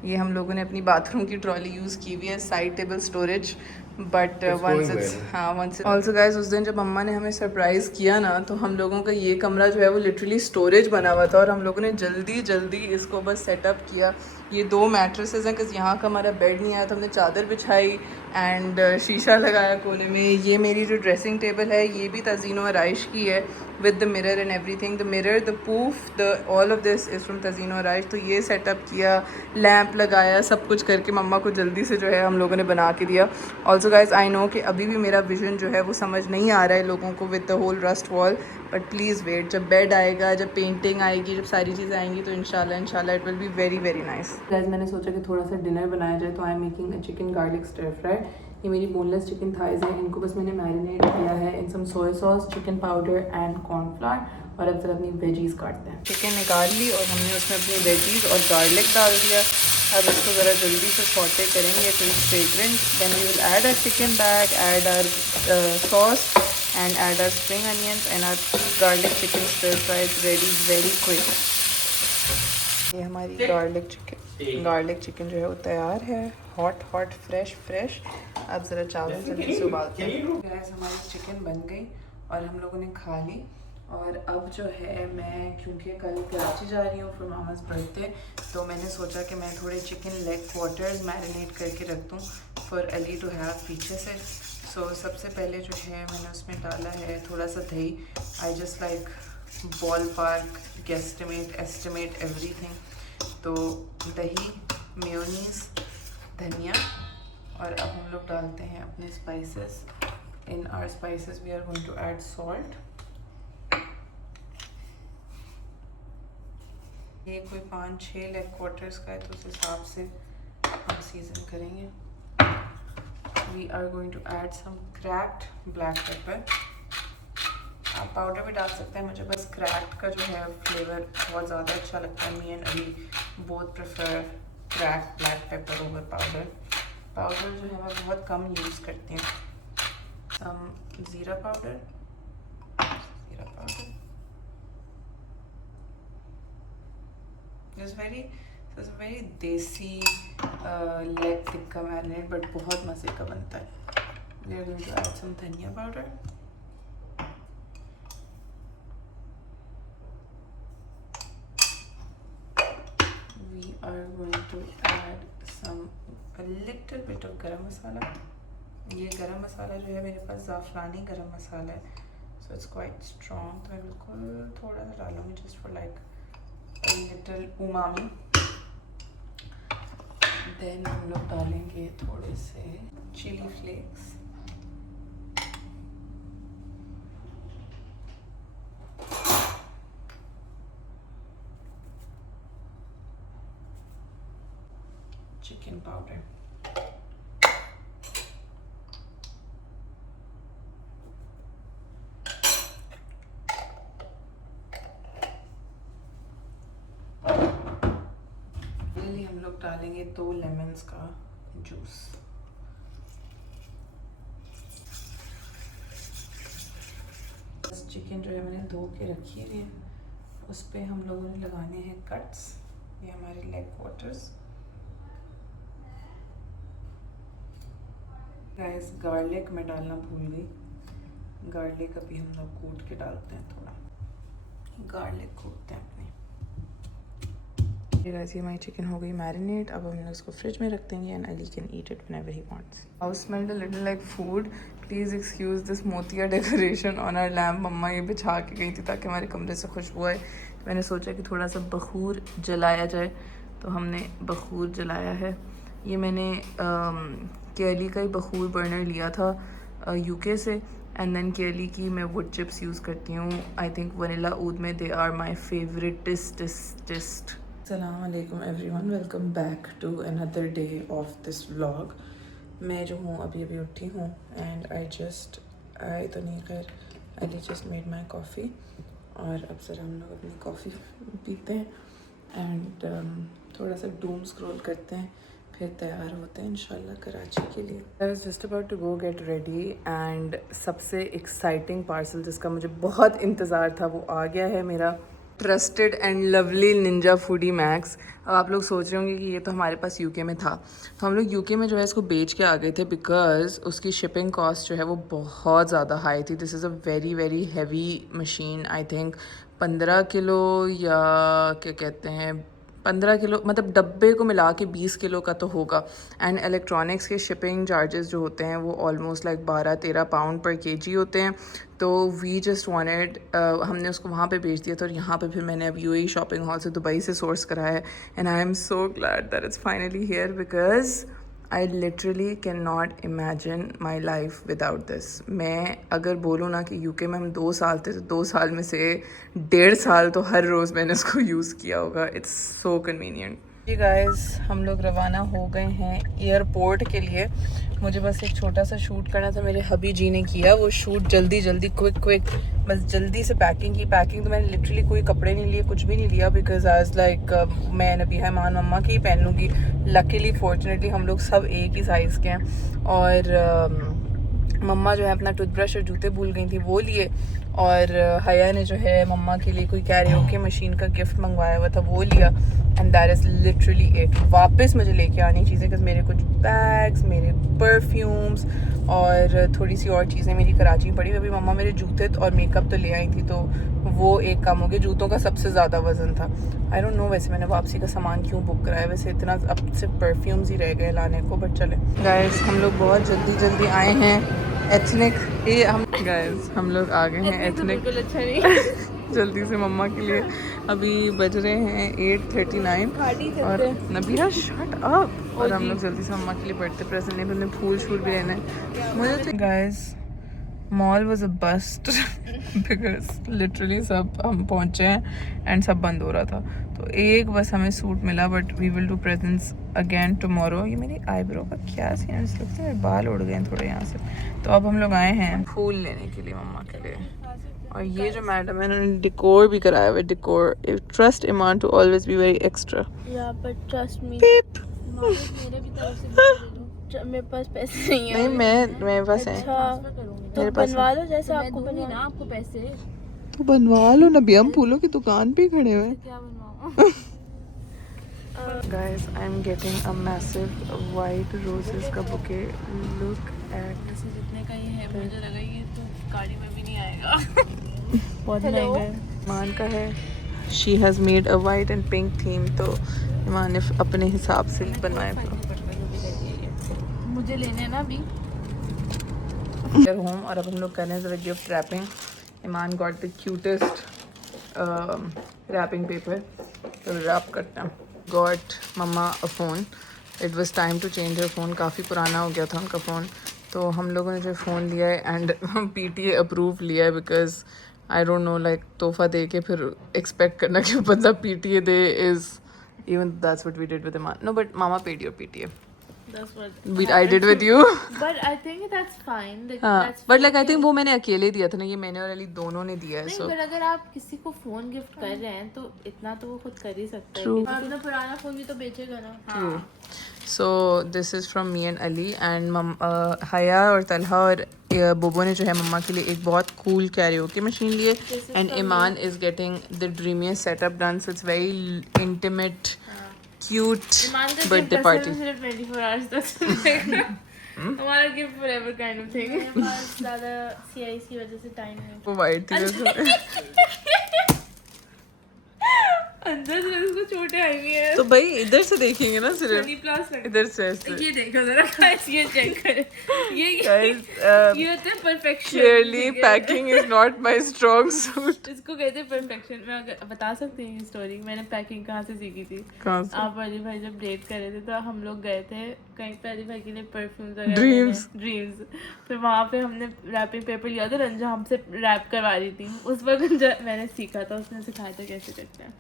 ये हम लोगों ने अपनी बाथरूम की ट्रॉली यूज़ की हुई है, side table storage, but once it's also guys उस दिन जब मम्मा ने हमें सरप्राइज़ किया ना, तो हम लोगों का ये कमरा जो है वो लिटरली स्टोरेज बना हुआ था और हम लोगों ने जल्दी इसको बस सेटअप किया। ये 2 मैट्रेसेस हैं क्योंकि यहाँ का हमारा बेड नहीं आया, तो हमने चादर बिछाई एंड शीशा लगाया कोने में। ये मेरी जो ड्रेसिंग टेबल है ये भी तज़ीनो आराइश की है with the mirror and everything, the mirror, the pouf, the all of this is from Tazeeno Aaraish. तो ये सेटअप किया, लैंप लगाया, सब कुछ करके मम्मा को जल्दी से जो है हम लोगों ने बना के दिया। ऑल्सो गाइज आई नो कि अभी भी मेरा विजन जो है वो समझ नहीं आ रहा है लोगों को with the whole rust wall, but please wait, जब बेड आएगा, जब पेंटिंग आएगी, जब सारी चीज़ें आएंगी तो इंशाल्लाह it will be very very nice. Guys मैंने सोचा कि थोड़ा सा डिनर बनाया जाए, तो I am making a chicken garlic stir fry. ये मेरी बोनलेस चिकन थाइज है, इनको बस मैंने मैरिनेट किया है in some soya sauce, chicken powder and cornflour. और अब जरा अपनी वेजीज काटते हैं। चिकन निकाल ली और हमने उसमें अपनी वेजीज और गार्लिक डाल दिया। अब इसको ज़रा जल्दी से सौटे करेंगे till fragrant, then we will add our chicken back, add our sauce and add our spring onions and our garlic chicken stir fry is ready very quick। ये हमारी गार्लिक चिकन जो है वो तैयार है, हॉट फ्रेश। अब ज़रा चावल जल्दी से उबालते हैं। गैस हमारी चिकन बन गई और हम लोगों ने खा ली। और अब जो है मैं क्योंकि कल कराची जा रही हूँ फॉर मामा's बर्थडे, तो मैंने सोचा कि मैं थोड़े चिकन लेग क्वार्टर्स मैरिनेट करके रख दूँ फॉर अली टू हैव पीछे से। सो सबसे पहले जो है मैंने उसमें डाला है थोड़ा सा दही। I just like ball park estimate everything. तो दही, मेयोनीज़, धनिया, और अब हम लोग डालते हैं अपने spices. in our spices we are going to add salt. ये कोई 5-6 लेग क्वार्टर्स का है तो उस हिसाब से हम सीजन करेंगे. We are going to add some cracked black pepper. आप पाउडर भी डाल सकते हैं, मुझे बस क्रैक्ड का जो है फ्लेवर बहुत ज़्यादा अच्छा लगता है. Me and Ali both prefer cracked black pepper over powder. Powder जो है मैं बहुत कम यूज़ करती हूँ. सम ज़ीरा पाउडर. It's very देसी लेग टिक्का मैरिनेट बट बहुत मज़े का बनता है. We are going to add some धनिया powder. We are going to add a little bit of गरम मसाला. ये गरम मसाला जो है मेरे पास ज़ाफ़रानी गरम मसाला है, so it's quite strong. तो मैं बिल्कुल थोड़ा सा डालूँगी just for like a little umami. Then हम लोग डालेंगे थोड़े से चिली फ्लेक्स. Chicken powder. हम लोग डालेंगे 2 लेमन्स का जूस. चिकन जो है मैंने धो के रखी हुई है, उस पे हम लोगों ने लगाने हैं कट्स. ये हमारे लेग क्वार्टर्स. गाइस गार्लिक मैं डालना भूल गई. गार्लिक अभी हम लोग कूट के डालते हैं. थोड़ा गार्लिक कूटते हैं अपने. गाइस ये हमारी चिकन हो गई मैरिनेट. अब हम लोग इसको फ्रिज में रख देंगे and Ali can eat it whenever he wants. House smelled a little like food. Please excuse this मोतिया डेकोरेशन ऑन आवर लैम्प. मम्मा ये बिछा के गई थी ताकि हमारे कमरे से खुशबू आए. मैंने सोचा कि थोड़ा सा बखूर जलाया जाए, तो हमने बखूर जलाया है. ये मैंने केली का ही बखूर बर्नर लिया था यूके से. एंड देन केली की मैं वुड चिप्स यूज़ करती हूँ. आई थिंक वनीला ऊद में दे आर माई फेवरेटेस्ट. अस्सलाम वालेकुम everyone, welcome back to another day of this vlog. मैं जो हूँ अभी उठी हूँ एंड आई तो नहीं, खैर Ali just made my coffee. और अब ज़रा हम लोग अपनी कॉफ़ी पीते हैं एंड थोड़ा सा डूम स्क्रॉल करते हैं, फिर तैयार होते हैं इंशाल्लाह कराची के लिए. I was just about to go get ready and सबसे एक्साइटिंग पार्सल जिसका मुझे बहुत इंतज़ार था वो आ गया है. मेरा trusted and lovely Ninja foodie max. अब आप लोग सोच रहे होंगे कि ये तो हमारे पास यूके में था, तो हम लोग यूके में जो है इसको बेच के आ गए थे बिकॉज़ उसकी शिपिंग कॉस्ट जो है वो बहुत ज़्यादा हाई थी. This is a very very heavy machine. I think 15 kilo या क्या कहते हैं 15 किलो, मतलब डब्बे को मिला के 20 किलो का तो होगा. एंड इलेक्ट्रॉनिक्स के शिपिंग चार्जेस जो होते हैं वो ऑलमोस्ट लाइक 12-13 पाउंड पर केजी होते हैं. तो वी जस्ट वांटेड, हमने उसको वहाँ पे बेच दिया था और यहाँ पे फिर मैंने अब यूएई शॉपिंग हॉल से दुबई से सोर्स कराया है. And I am so glad that it's finally here because I literally can not imagine my life without this. मैं अगर बोलूँ ना कि यूके में हम 2 साल थे तो 2 साल में से 1.5 साल तो हर रोज़ मैंने इसको यूज़ किया होगा. It's so convenient. जी गाइस हम लोग रवाना हो गए हैं एयरपोर्ट के लिए. मुझे बस एक छोटा सा शूट करना था, मेरे हबी जी ने किया वो शूट जल्दी क्विक बस जल्दी से पैकिंग की. पैकिंग तो मैंने लिटरली कोई कपड़े नहीं लिए, कुछ भी नहीं लिया बिकॉज आज लाइक मैं नबी हैमान मम्मा की ही पहन लूँगी. लकीली फॉर्चुनेटली हम लोग सब एक ही साइज़ के हैं. और मम्मा जो है अपना टूथब्रश और जूते भूल गई थी वो लिए. और हया ने जो है मम्मा के लिए कोई कैरियोके मशीन का गिफ्ट मंगवाया हुआ था वो लिया. And that is literally it. वापस मुझे लेके आनी चीज़ें बिकॉज मेरे कुछ बैग्स, मेरे परफ्यूम्स और थोड़ी सी और चीज़ें मेरी कराची में पड़ी. अभी मम्मा मेरे जूते और मेकअप तो ले आई थी तो वो एक काम हो गया. जूतों का सबसे ज़्यादा वज़न था. आई डोंट नो वैसे मैंने वापसी का सामान क्यों बुक कराया, वैसे इतना अब सिर्फ परफ्यूम्स ही रह गए लाने को. बट चले गाइस हम लोग बहुत जल्दी आए हैं एथनिक. ये हम लोग आ गए हैं एथनिक. बिल्कुल अच्छा नहीं जल्दी से मम्मा के लिए. अभी बज रहे हैं 8:39 और नबिया शट अप. और हम लोग जल्दी से मम्मा के लिए बर्थडे प्रेजेंट लेने, उन्हें फूल भी लेना है मुझे. तो guys mall was a bust because literally सब हम पहुँचे हैं एंड सब बंद हो रहा था, तो एक बस हमें सूट मिला, but we will do presents again tomorrow. ये मेरी आईब्रो का क्या सीन है, लगता है मेरे बाल उड़ गए हैं थोड़े यहाँ से। तो अब हम लोग आए हैं फूल लेने के लिए मम्मा के लिए, और ये जो मैडम है उन्होंने डिकोर भी कराया हुआ है। Decor, trust Eman to always be very extra. या बट ट्रस्ट मी, पीप मेरे भी तरफ से दे दो, मेरे पास पैसे नहीं है। नहीं, मेरे पास है। तो मेरे पास बनवा लो जैसे आपको बनवाना, ना आपको पैसे तो बनवा लो ना, भी हम फूलों की दुकान पे खड़े हुए हैं। क्या बनवाऊं? Guys, I'm getting a massive white roses का bouquet. Look at जैसे जितने का ये है, मुझे लगा ये तो गाड़ी में भी नहीं आएगा। बहुत महंगा है। ईमान का है। She has made a white and pink theme, तो ईमान ने अपने हिसाब से बनवाया था। मुझे लेने ना अभी। होम, और अब हम लोग कर रहे हैं gift wrapping. Eman got the cutest wrapping paper, तो रैप करते हैं। गॉट मम्मा a phone, it was time to change her phone, काफ़ी पुराना हो गया था उनका फ़ोन। तो हम लोगों ने जो फ़ोन लिया है एंड PTA अप्रूव लिया है, because I don't no, like तोहफा दे के फिर एक्सपेक्ट करना कि बंदा PTA they is, even that's what we did with Iman. No, but mama paid your PTA. That's what I did with you. But I think that's fine. Like, हाँ, that's but like I think वो मैंने अकेले दिया था ना, ये मैंने और अली दोनों ने दिया है। नहीं, So पर अगर आप किसी को फोन गिफ्ट कर रहे हैं तो इतना तो वो खुद कर ही सकता है। True. अपना पुराना फोन भी तो बेचेगा ना। true. So this is from me and Ali, and हया और तलहा और बोबो ने जो है मम्मा के लिए एक बहुत cool karaoke machine लिए, and Iman is getting the dreamiest setup done, so it's very intimate, cute birthday party. सिर्फ 24 hours तक चलेगा। हमारा gift forever kind of thing. मेरे पास ज़्यादा CIs की वजह से टाइम नहीं। वो white थी जैसे। अंदर से उसको छोटे आई हुई है। तो भाई इधर से देखेंगे ना सिर्फ, मनी प्लस लग। इधर से ऐसे। ये देखो जरा गाइस, ये चेक करें। ये Guys, ये होता है perfection. clearly packing is not my strong suit. इसको कहते हैं परफेक्शन। मैं अगर बता सकती हूँ स्टोरी, मैंने पैकिंग कहाँ से सीखी थी। कहाँ से? आप अली भाई जब डेट कर रहे थे तो हम लोग गए थे कहीं पे अली भाई के लिए परफ्यूम्स ड्रीम्स। फिर वहाँ पे हमने रैपिंग पेपर लिया था, रंजा हमसे रैप करवा रही थी। उस वक्त मैंने सीखा था, उसने सिखाया था कैसे करते हैं।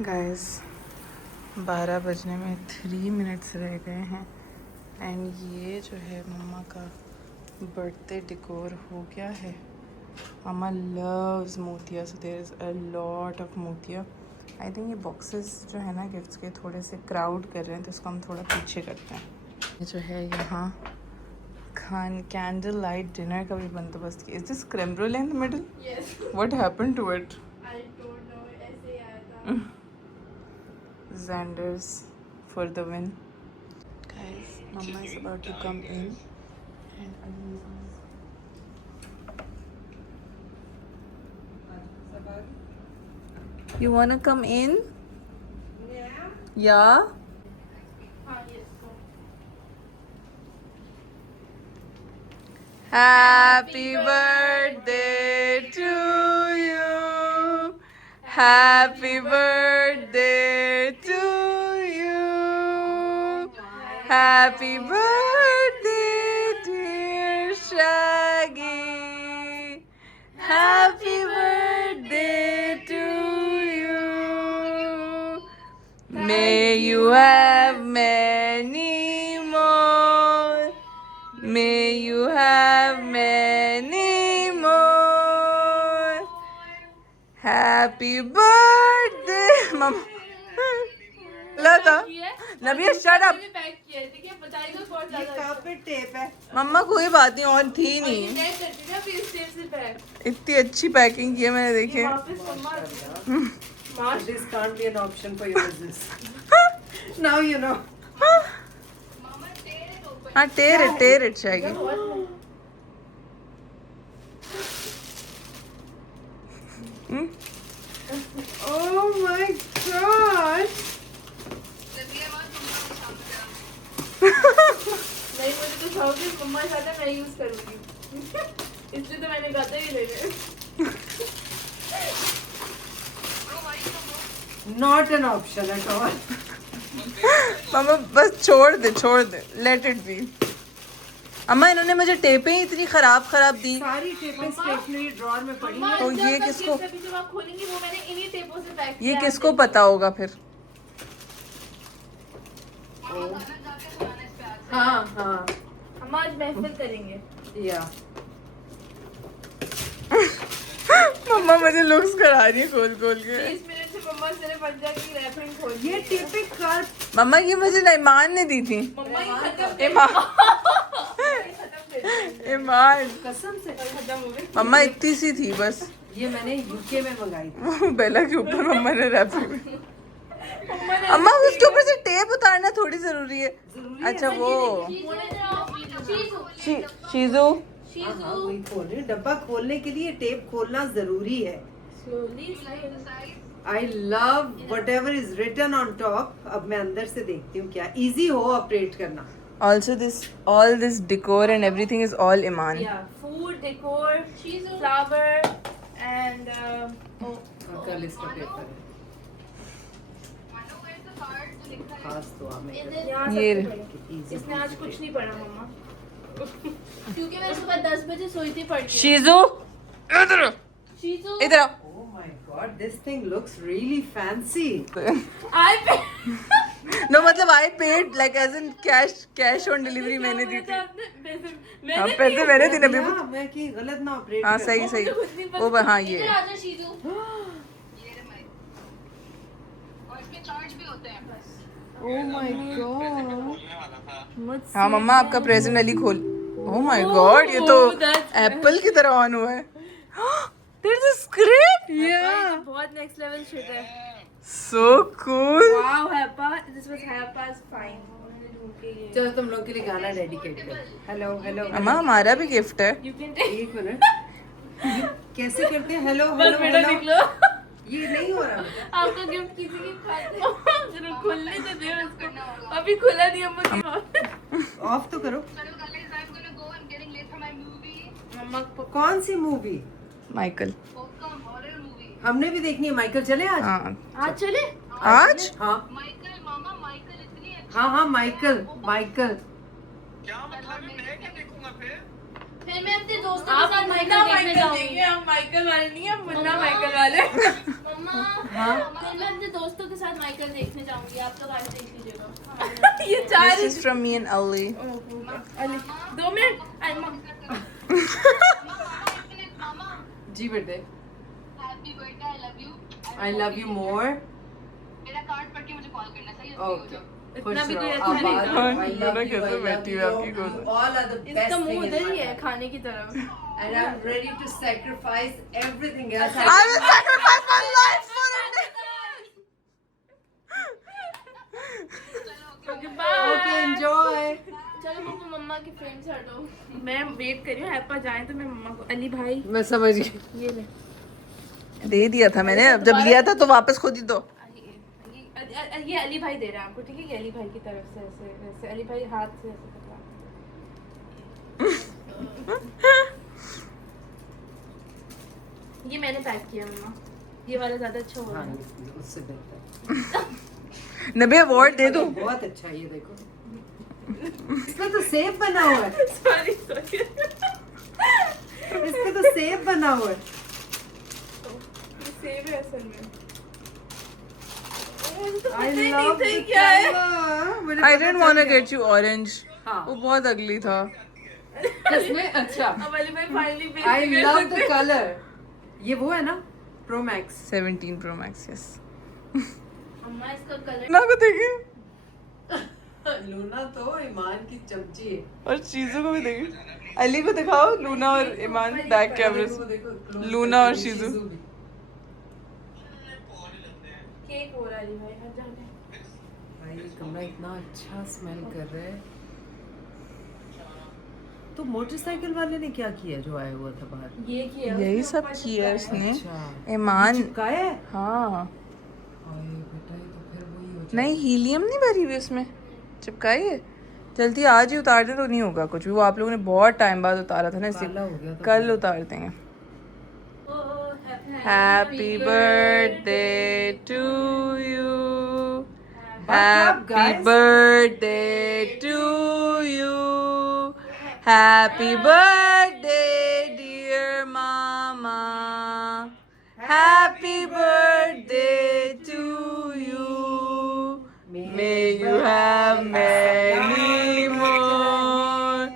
गाइस 12 बजने में 3 मिनट्स रह गए हैं, एंड ये जो है मम्मा का बर्थडे डेकोर हो गया है। Mama loves motia, so there is a lot of motia. I think ये बॉक्सेस जो है ना गिफ्ट्स के थोड़े से क्राउड कर रहे हैं, तो इसको हम थोड़ा पीछे करते हैं। ये जो है यहाँ कैंडल लाइट डिनर का भी बंदोबस्त किया। Is this creme brulee in the middle? Yes. What happened to it? I don't know, ऐसे ही आया था। Xander's for the win. Guys, Mama is about to come in. And you wanna come in? Yeah? Happy birthday to you. Happy birthday to you. Happy birthday, dear Shaggy. Happy birthday to you. May you have many more. May you have many more. Happy birthday, Mama. लता नबिया shut up. Pack किया है, ठीक है? बताइएगा बहुत ज़्यादा। मम्मा कोई बात नहीं, और थी नहीं। मैं करती ना फिर इस टेप से पैक। इतनी अच्छी पैकिंग की है मैंने, देखी है। वापस मम्मा This can't be an option for your business. Now you know. हाँ टेर it Shaggy. Oh my god! नहीं, मुझे तो शौक है, मम्मा के साथ मैं यूज करूंगी। इसलिए तो मैंने कहा था ये लेने। Not an option at all. मम्मा बस छोड़ दे, लेट इट बी। अम्मा इन्होंने मुझे टेपें ही इतनी खराब दी। सारी टेपें स्टेशनरी ड्रॉर में पड़ी हैं। तो ये किसको, जब आप खोलेंगे वो मैंने इन्हीं टेपों से पैक ये किया किसको पता होगा फिर? हाँ हाँ हम आज महफिल करेंगे। या मम्मा मुझे लुक्स करा रही है खोल खोल के। 20 मिनट से मम्मा से पंजा की रैपिंग खोल ये टेपें कर मम्मा ये मुझे ईमान ने दी थी। मम्मा ही खत्म ईमान कसम से खत्म हो गई। मम्मा इतनी सी थी बस। ये मैंने यूके में मंगाई थी। बेला के ऊपर मम्मा ने रैपिंग। अम्मा उसके ऊपर से टेप उतारना थोड़ी जरूरी है। अच्छा वो शीजू हाँ वही खोल रही हूँ। डब्बा खोलने के लिए टेप खोलना जरूरी है। I love whatever is written on top. अब मैं अंदर से देखती हूँ क्या इजी हो ऑपरेट करना। Also all this decor and everything is all Iman. Yeah, food, decor, flower, and कल इसका पेपर है खास दुआ में ये इसने आज कुछ नहीं पढ़ा मम्मा क्योंकि मैं सुबह 10 बजे सोई थी पढ़ के। शीजू इधर शीजू इधर आओ। Oh my god, this thing looks really fancy. आई पे No मतलब I paid like as in cash on delivery मैंने दी थी। हाँ पैसे मैंने दी नबी। हाँ, मैं कि गलत ना ऑपरेट हाँ सही सही। वो हाँ ये आजा शीजू। Oh my god. हाँ मम्मा आपका प्रेजेंट अली खोल। Oh my god ये तो एप्पल की तरह ऑन हुआ है। There's a script. Yeah. बहुत नेक्स्ट लेवल शिट है। So cool. वाओ हैप्पा दिस वाज हैप्पास फाइन। चलो तुम लोग के लिए गाना डेडिकेट कर। हेलो हेलो अम्मा हमारा भी गिफ्ट है। यू कैन टेक एक मिनट कैसे करते हैं हेलो बस हेलो बेटा हेलो निकलो। ये नहीं हो रहा आपका गिफ्ट किसी के पास जरा खुलने तो दे उसको। अभी खुला नहीं अम्मा की ऑफ तो करो मम्मा कौन सी मूवी माइकल। हमने भी देखनी है माइकल चले आज हाँ आज चले आज हाँ हाँ हाँ माइकल माइकल फिर मैं अपने दोस्तों के साथ माइकल देखने जाऊंगी। हम माइकल वाले नहीं हम मुन्ना माइकल वाले। मम्मा हाँ फिर मैं अपने दोस्तों के साथ माइकल देखने जाऊंगी। आप लोग आज देख लीजिएगा। ये This is from me and Ali. Ali 2 minute जी बेटे I love you more okay इतना भी कोई अच्छा नहीं था। कैसे बैठी हुई आपकी गोद में। इसका मुंह उधर ही है खाने की तरफ। And I'm ready to sacrifice everything else. I will sacrifice my life for it. Okay, enjoy. चलो मम्मा मम्मा की फ्रेम से हटो। मैं वेट कर रही हूँ हैप्पा जाए तो मैं मम्मा को अली भाई मैं समझ गई ये ले दे दिया था मैंने। अब जब लिया था तो वापस खुद ही दो। ये अली भाई दे रहा है आपको ठीक है। ये अली भाई की तरफ से ऐसे वैसे अली भाई हाथ से ऐसे पकड़ा। ये मैंने पैक किया मम्मा। ये वाला ज्यादा अच्छा हो रहा हाँ है। उससे बेहतर नबी अवार्ड दे दो। बहुत अच्छा ये देखो इसमें तो सेब बना हुआ है सॉरी इसमें तो सेब बना हुआ है सेब है असल में। I love the color. I didn't want to get you orange. हाँ वो बहुत अगली था। इसमें अच्छा अब अली भाई finally I love the color. ये वो है ना Pro Max 17 Pro Max yes. अम्मा इसका कलर ना को देखिए लूना तो ईमान की चमची है और चीजों को भी देखिए। अली को दिखाओ लूना और ईमान बैक कैमरे से। लूना और शीजू। केक हो रहा है अली भाई हट जाने। भाई ये कमरा इतना अच्छा स्मेल कर रहा है तो मोटरसाइकिल वाले ने क्या किया जो आया हुआ था बाहर ये किया यही सब किया उसने। अच्छा ईमान चिपकाया है हाँ ओए बेटा ये तो फिर वही हो नहीं हीलियम नहीं भरी हुई उसमें चिपकाई है। जल्दी आज ही उतार दे तो नहीं होगा कुछ भी। वो आप लोगों ने बहुत टाइम बाद उतारा था ना इसे। काला हो गया था कल उतार देंगे। Happy birthday to you. What's up, Happy guys? birthday to you. Happy birthday, dear mama. Happy birthday to you. May you have many more.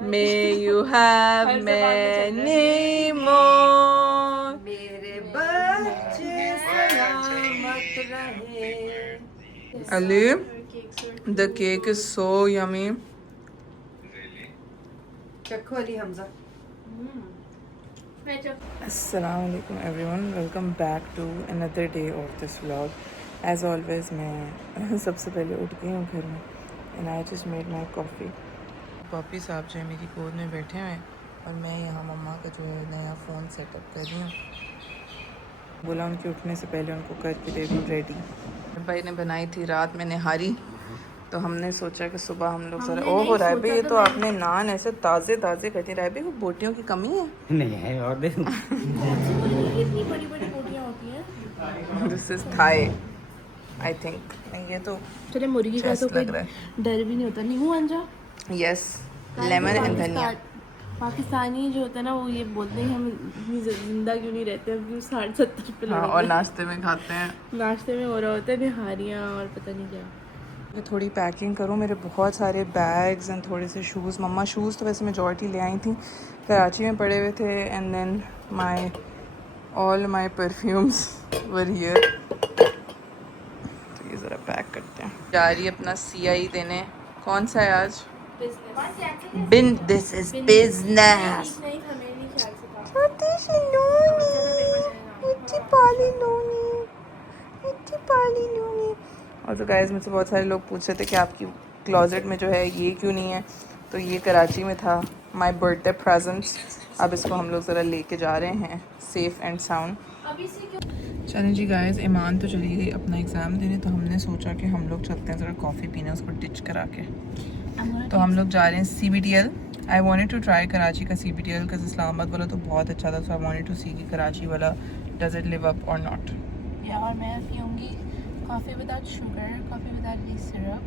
May you have many more. मेरे बच्चे सलामत रहे. Ali, the cake is so yummy. चखो Ali Hamza. Assalamualaikum everyone, welcome back to another day of this vlog. As always मैं सबसे पहले उठ गई हूँ घर में and I just made my coffee. पापी साहब जो है मेरी गोद में बैठे हुए हैं और मैं यहाँ मम्मा का जो है नया फ़ोन सेटअप कर रही हूँ. बोला उनके उठने से पहले उनको करके दे दूँ रेडी. भाई ने बनाई थी रात में निहारी, तो हमने सोचा कि सुबह हम लोग ज़रा ओह रायबे ये तो आपने नान ऐसे ताज़े ताज़े करती है. रायबे को बोटियों की कमी है? नहीं है और देखो इतनी बड़ी बड़ी बोटियां होती हैं. This is Thai I think. ये तो चले मुर्गी का तो Chest कोई लग रहा डर भी नहीं होता. नहीं हुआ अंजा यस लेमन एंड धनिया. पाकिस्तानी जो होता है ना वो ये बोलते हैं हम इतनी जिंदा क्यों नहीं रहते, हम क्यों 60-70 पे हाँ, और नाश्ते में खाते हैं. नाश्ते में हो रहा होता है निहारियाँ और पता नहीं क्या. मैं थोड़ी पैकिंग करूँ. मेरे बहुत सारे बैग्स एंड थोड़े से शूज़. मम्मा शूज़ तो वैसे मेजॉरिटी ले आई थी, कराची में पड़े हुए थे. And then my all my perfumes were here. तो ये ज़रा पैक करते हैं. जा रही है अपना CI देने. कौन सा है आज? Been this is business. और तो गाइस मुझसे बहुत सारे लोग पूछ रहे थे कि आपकी क्लोजेट में जो है ये क्यों नहीं है. तो ये कराची में था, माय बर्थडे प्रेजेंट्स. अब इसको हम लोग ज़रा लेके जा रहे हैं सेफ़ एंड साउंड. चलें जी गाइस, ईमान तो चली गई अपना एग्ज़ाम देने, तो हमने सोचा कि हम लोग चलते हैं ज़रा कॉफ़ी पीने उसको डिच करा के. तो हम लोग जा रहे हैं CBTL. I wanted to try Karachi का CBTL बिकॉज इस्लामाबाद वाला तो बहुत अच्छा था. सो आई वॉन्टेड टू सी कि कराची वाला डज इट लिव अप और नॉट. और मैं पीऊँगी coffee without sugar, coffee without syrup,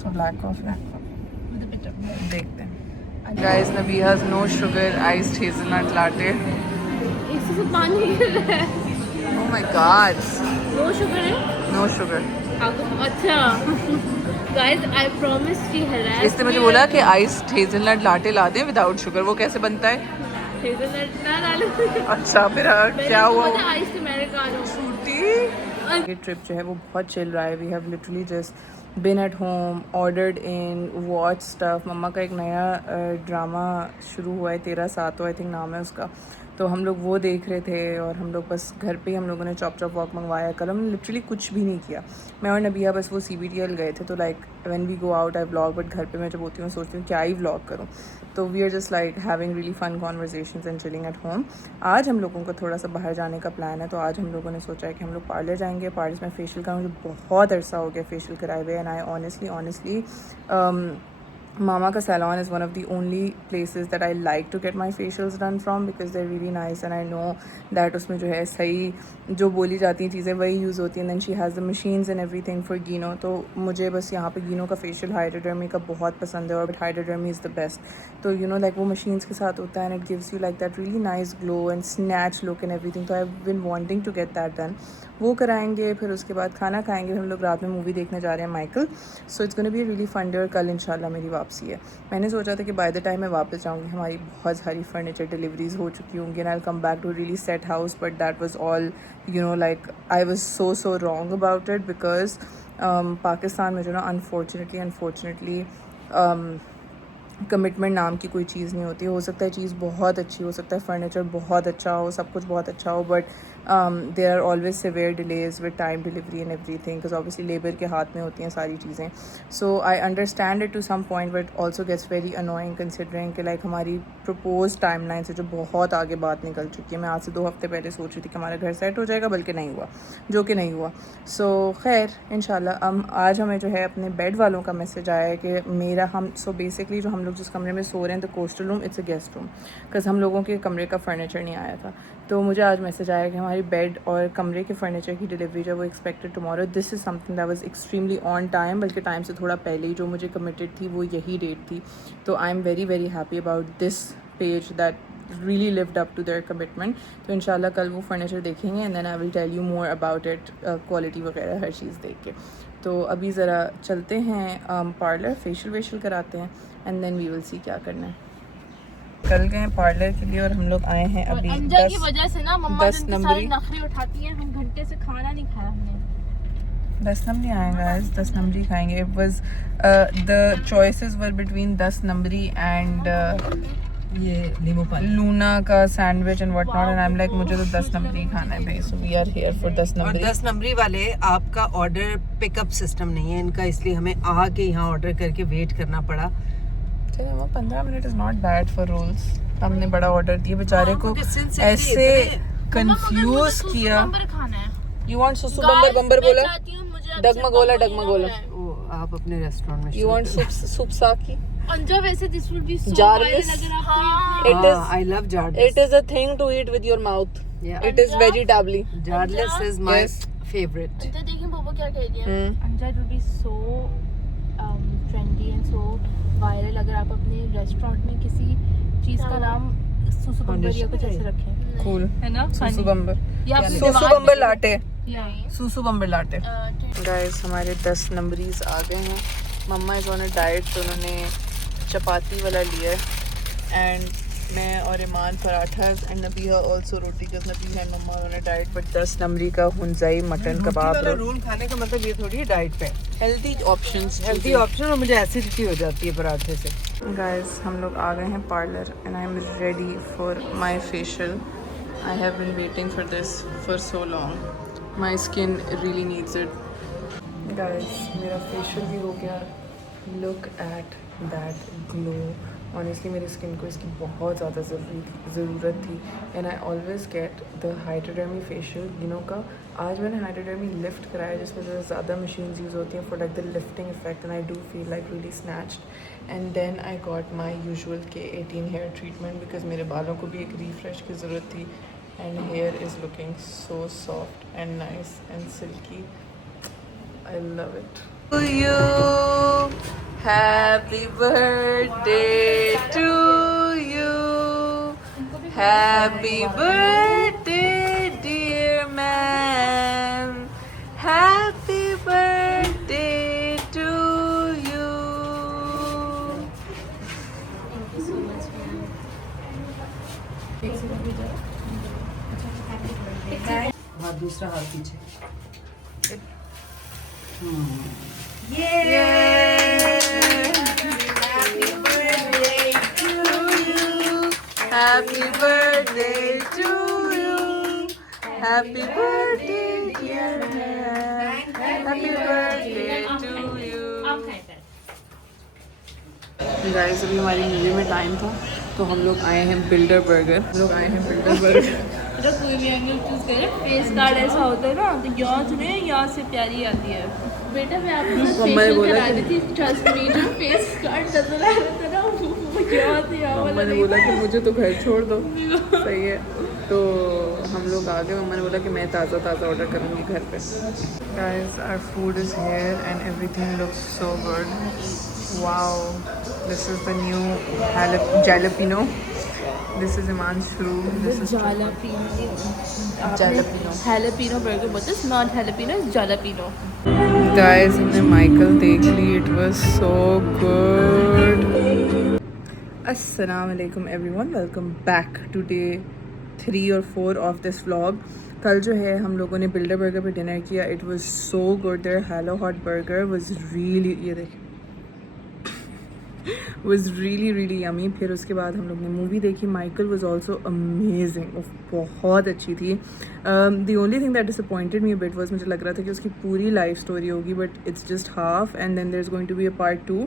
so black coffee with a bit of milk. देखते हैं. गाइस नबीहा's no sugar iced hazelnut latte. इससे से पानी गिर रहा है. Oh my god, no sugar है. No sugar. अच्छा guys I promise she harass. इसने मुझे बोला कि आइस्ड हेज़लनट लाटे ला दें विदाउट शुगर. वो कैसे बनता है? हेज़लनट ना डालो. अच्छा फिर क्या हुआ? Ice americano. ये ट्रिप जो है वो बहुत चिल रहा है. We have literally just been at home, ordered in, watch stuff. Mama का एक नया ड्रामा शुरू हुआ है 13 सातों आई थिंक नाम है उसका. तो हम लोग वो देख रहे थे और हम लोग बस घर पे ही हम लोगों ने चॉप वॉक मंगवाया. कल हमने लिटरली कुछ भी नहीं किया. मैं और नबिया बस वो CBTL गए थे. तो like when we go out I vlog, but घर पे मैं जब होती हूँ सोचती हूँ क्या ही व्लॉग करूँ. तो we are just like having really fun conversations and chilling at home. आज हम लोगों को थोड़ा सा बाहर जाने का प्लान है. तो आज हम लोगों ने सोचा है कि हम लोग पार्लर जाएंगे. पार्लर में फेशियल का मुझे बहुत अरसा हो गया फेशियल कराए हुए. And I honestly Mama ka salon is one of the only places that I like to get my facials done from because they're really nice and I know that उसमें जो है सही जो बोली जाती हैं चीज़ें वही यूज़ होती हैं. And then she has the machines and everything for Gino. तो मुझे बस यहाँ पे Gino का facial Hydradermy का बहुत पसंद है और Hydradermy is the best. तो you know like वो machines के साथ होता है and it gives you like that really nice glow and snatch look and everything. तो I've been wanting to get that done. वो कराएंगे, फिर उसके बाद खाना खाएंगे. हम लोग रात में मूवी देखने जा रहे हैं Michael. So it's gonna be really fun day. और कल इंशाल्लाह मेरी वापसी है. मैंने सोचा था कि बाय द टाइम मैं वापस जाऊँगी हमारी बहुत सारी फर्नीचर डिलीवरीज हो चुकी होंगी and I will come back to really set house. But that was all you know like I was so wrong about it because Pakistan में जो ना अनफॉर्चुनेटली कमिटमेंट नाम की कोई चीज़ नहीं होती. हो सकता है चीज़ बहुत अच्छी हो सकता है, फर्नीचर बहुत अच्छा हो, सब कुछ बहुत अच्छा हो, but there are always severe delays with time delivery and everything because obviously labour के हाथ में होती हैं सारी चीज़ें. So I understand it to some point but also gets very annoying considering कि लाइक हमारी प्रपोज टाइमलाइन से जो बहुत आगे बात निकल चुकी है. मैं आज से 2 हफ्ते पहले सोच रही थी कि हमारा घर सेट हो जाएगा, बल्कि नहीं हुआ, जो कि नहीं हुआ. सो खैर इंशाल्लाह आज हमें जो है अपने बेड वालों का मैसेज आया है कि मेरा हम सो बेसिकली जो हम लोग जिस कमरे में सो रहे हैं the coastal room it's a guest room because हम लोगों के कमरे का फर्नीचर नहीं आया था. तो मुझे आज मैसेज आया कि हमारी बेड और कमरे के फर्नीचर की डिलीवरी जो वो expected tomorrow. This is something that was extremely on time, बल्कि टाइम से थोड़ा पहले ही जो मुझे कमिटेड थी वो यही डेट थी. तो I am very very happy about this page that really lived up to their commitment. तो इंशाल्लाह कल वो फर्नीचर देखेंगे and then I will tell you more about it, quality वगैरह हर चीज़ देख के. तो अभी ज़रा चलते हैं पार्लर, फेशियल वेशियल कराते हैं and then we will see क्या करना है. कल गए पार्लर के लिए और हम लोग आए हैं अभी अंजा की वजह से ना मम्मा 10 नंबरी नखरे उठाती हैं. हम घंटे से खाना नहीं खाया हमने. 10 नंबरी आएगा, 10 नंबरी खाएंगे. It was the choices were between 10 नंबरी एंड ये नींबू पानी लूना का sandwich and what not and I am like मुझे तो 10 नंबरी खाना है भाई. So we are here for 10 और नंबरी. 10 नंबरी वाले आपका ऑर्डर पिकअप सिस्टम नहीं है इनका, इसलिए हमें आके यहाँ ऑर्डर करके वेट करना पड़ा. चलो वो 15 minute is not bad for rolls. हमने बड़ा ऑर्डर दिया बेचारे को ऐसे कंफ्यूज किया. खाना है. यू वांट सुसु बम्बर बम्बर बोला, डगमगोला डगमगोला. वो आप अपने रेस्टोरेंट में यू वांट सूप साकी. अंजा वैसे this would be so Jarvis. It is I love Jarvis. it is a thing to eat with your mouth. Yeah. It is vegetably. Jarvis is my Yes. favorite. Anja देखिए पापा क्या कह रही है. Anja it would be so trendy and so viral अगर आप अपने restaurant में किसी चीज का नाम सुसु बम्बर या कुछ ऐसे रखें. Cool. है ना. सुसु बम्बर. या अपनी सुसु दीवार बम्बर पे- लाटे. या सुसु बम्बर लाटे. गाइस हमारे 10 नंबरीज आ गए हैं. मम्मा इज ऑन अ डाइट तो उन्होंने चपाती वाला लिया है एंड मैं और ईमान पराठास एंड नबीहा ऑल्सो रोटी का. नबीहा एंड मम्मा उन्होंने डाइट बट 10 नंबरी का हुंजाई मटन कबाब. रोल खाने का मतलब ये थोड़ी है डाइट पे. Healthy options. हेल्दी ऑप्शन और मुझे एसिडिटी हो जाती है पराठे से. गाइस हम लोग आ गए हैं parlour and I am ready for my facial. I have been waiting for this for so long. My skin really needs it. Guys मेरा फेशियल भी हो गया. Look at that glow. Honestly मेरी स्किन को इसकी बहुत ज़्यादा ज़रूरत थी and I always get the hydrodermie facial Gino का. आज मैंने हाइड्रोडर्मी लिफ्ट कराया जिसमें ज़्यादा मशीन्स यूज़ होती हैं for like the lifting effect and I do feel like really snatched. And then I got my usual K18 hair treatment because मेरे बालों को भी एक रिफ्रेश की ज़रूरत थी and hair is looking so soft and nice and silky. I love it. To you, happy birthday to you, happy birthday dear man, happy birthday to you. हाँ दूसरा हाथ पीछे. Happy birthday to you. Happy birthday dear man. Happy birthday to you. Guys अभी हमारी movie में time था तो हम लोग आए हैं बिल्डर बर्गर. जब कोई भी एंगल चूज करे फेस कार्ड ऐसा होता है ना तो यहाँ चुने यहाँ से प्यारी आती है. बेटा मैं आपको मम्मा ने फेशियल बोला करा रही थी. ट्रस्ट मी जो फेस कार्ड नजर आ रहा था ना वो यहाँ से यहाँ वाला मैंने नहीं बोला कि था. मुझे तो घर छोड़ दो. सही है. तो हम लोग आ गए. मम्मा ने बोला कि मैं ताज़ा ऑर्डर करूँगी घर पे. Guys our food is here and everything looks so good. Wow this is the new jalapeno. This is Iman's fruit. This is jalapeno. Jalapeno burger बोलते हैं. Not jalapeno, it's jalapeno. Guys, हमने Michael देख ली. It was so good. Assalamu alaikum everyone. Welcome back to day 3 or 4 of this vlog. कल जो है हम लोगों ने बिल्डर बर्गर पे डिनर किया. It was so good. Their Hello Hot burger was really ये देखिए was really really yummy. फिर उसके बाद हम लोग ने मूवी देखी. Michael was also amazing. बहुत अच्छी थी. The only thing that disappointed me a bit was मुझे लग रहा था कि उसकी पूरी लाइफ स्टोरी होगी but it's just half and then there's going to be a part 2.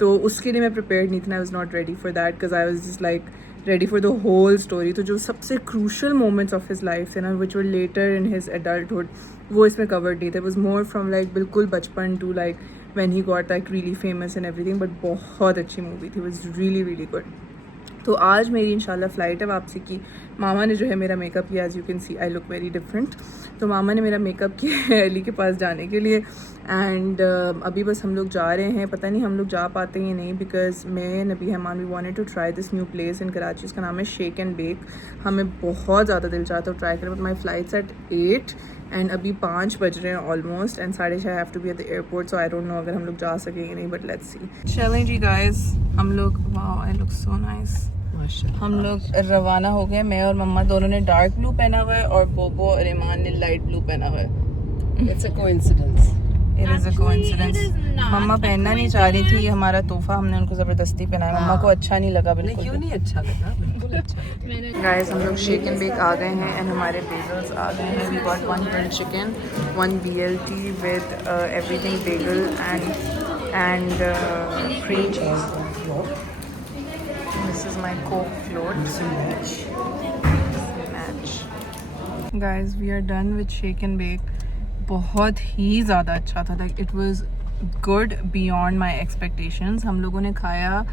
तो उसके लिए मैं prepared नहीं थी. I was not ready for that because I was just like ready for the whole story. तो जो सबसे crucial moments of his life थे ना which were later in his adulthood वो इसमें covered नहीं थे. It was more from like बिल्कुल बचपन to like when he got like really famous and everything. But बहुत अच्छी मूवी थी. It was really really good. तो आज मेरी इंशाल्लाह फ़्लाइट है वापसी की। मामा ने जो है मेरा मेकअप किया, as you can see I look very different. तो मामा ने मेरा मेकअप किया है अली के पास जाने के लिए। एंड अभी बस हम लोग जा रहे हैं, पता नहीं हम लोग जा पाते हैं नहीं, बिकॉज मैं नबी हमान we wanted to try this new place in Karachi. उसका नाम है शेक एंड बेक। हमें बहुत ज़्यादा दिल चाहता है ट्राई करें, but my flight's at 8 and अभी 5 बज रहे हैं almost, and 6:30 I have to be at the airport. So I don't know अगर हम लोग जा सकेंगे नहीं, बट लेट्स सी। चलें जी गाइस, हम लोग, wow I look so nice. हम लोग रवाना हो गए। मैं और मम्मा दोनों ने डार्क ब्लू पहना हुआ है और बोबो और ईमान ने लाइट ब्लू पहना हुआ है। It's a coincidence. It is a coincidence. Mama पहनना नहीं चाह रही थी, ये हमारा तोहफा, हमने उनको ज़बरदस्ती पहनाया। मम्मा को अच्छा नहीं लगा बिल्कुल। क्यों नहीं अच्छा लगा? बिल्कुल अच्छा लगा। गाइस हम लोग शेक एंड बेक आ गए हैं एंड हमारे बेगल्स आ गए हैं। We got 1 grilled chicken, 1 BLT with everything bagel and cream cheese. This is my Coke float. Match. Guys, we are done with shake and bake. बहुत ही ज़्यादा अच्छा था, like it was good beyond my expectations. हम लोगों ने खाया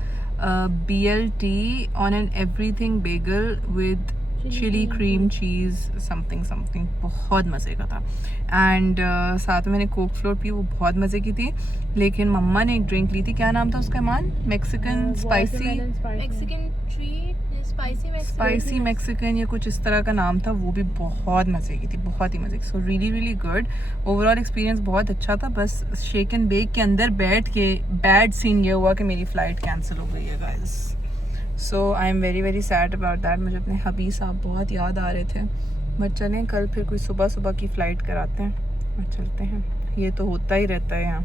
BLT on an everything bagel with chili cream cheese something बहुत मज़े का था। एंड साथ में मैंने कोक फ्लोट पी, वो बहुत मज़े की थी। लेकिन मम्मा ने एक ड्रिंक ली थी, क्या नाम था उसका ईमान? मैक्सिकन स्पाइसी मैक्सिकन या कुछ इस तरह का नाम था, वो भी बहुत मज़े की थी, बहुत ही मज़े की। So really good overall experience बहुत अच्छा था। बस शेक एंड बेक के अंदर बैठ के बैड सीन ये हुआ कि मेरी फ़्लाइट कैंसिल हो गई है guys. So I am very sad about that. मुझे अपने हबी साहब बहुत याद आ रहे थे, बट चलें कल फिर कोई सुबह की फ़्लाइट कराते हैं और चलते हैं। ये तो होता ही रहता है यहाँ।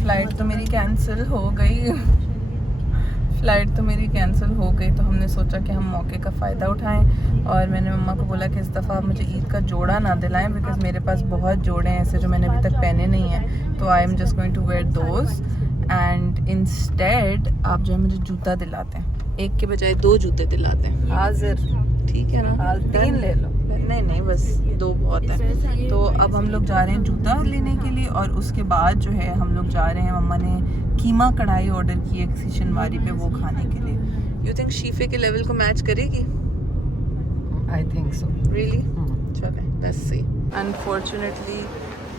फ़्लाइट तो मेरी कैंसिल हो गई, तो हमने सोचा कि हम मौके का फ़ायदा उठाएं। और मैंने मम्मा को बोला कि इस दफ़ा आप मुझे ईद का जोड़ा ना दिलाएं, बिकॉज़ मेरे पास बहुत जोड़े हैं ऐसे जो मैंने अभी तक पहने नहीं हैं। तो I am just going to wear those and instead आप जो है मुझे जूता दिलाते हैं, एक के बजाय 2 जूते दिलाते हैं। हाजिर, ठीक है ना? 3 ले लो। नहीं बस 2 बहुत है। तो अब हम लोग जा रहे हैं जूता लेने के लिए, और उसके बाद जो है हम लोग जा रहे हैं, मम्मा ने कीमा कढ़ाई ऑर्डर की है किसी शनवारी पे, वो खाने के लिए। यू थिंक शीफे के लेवल को मैच करेगी? I think so. रियली? चले लेट्स सी। अनफॉर्चुनेटली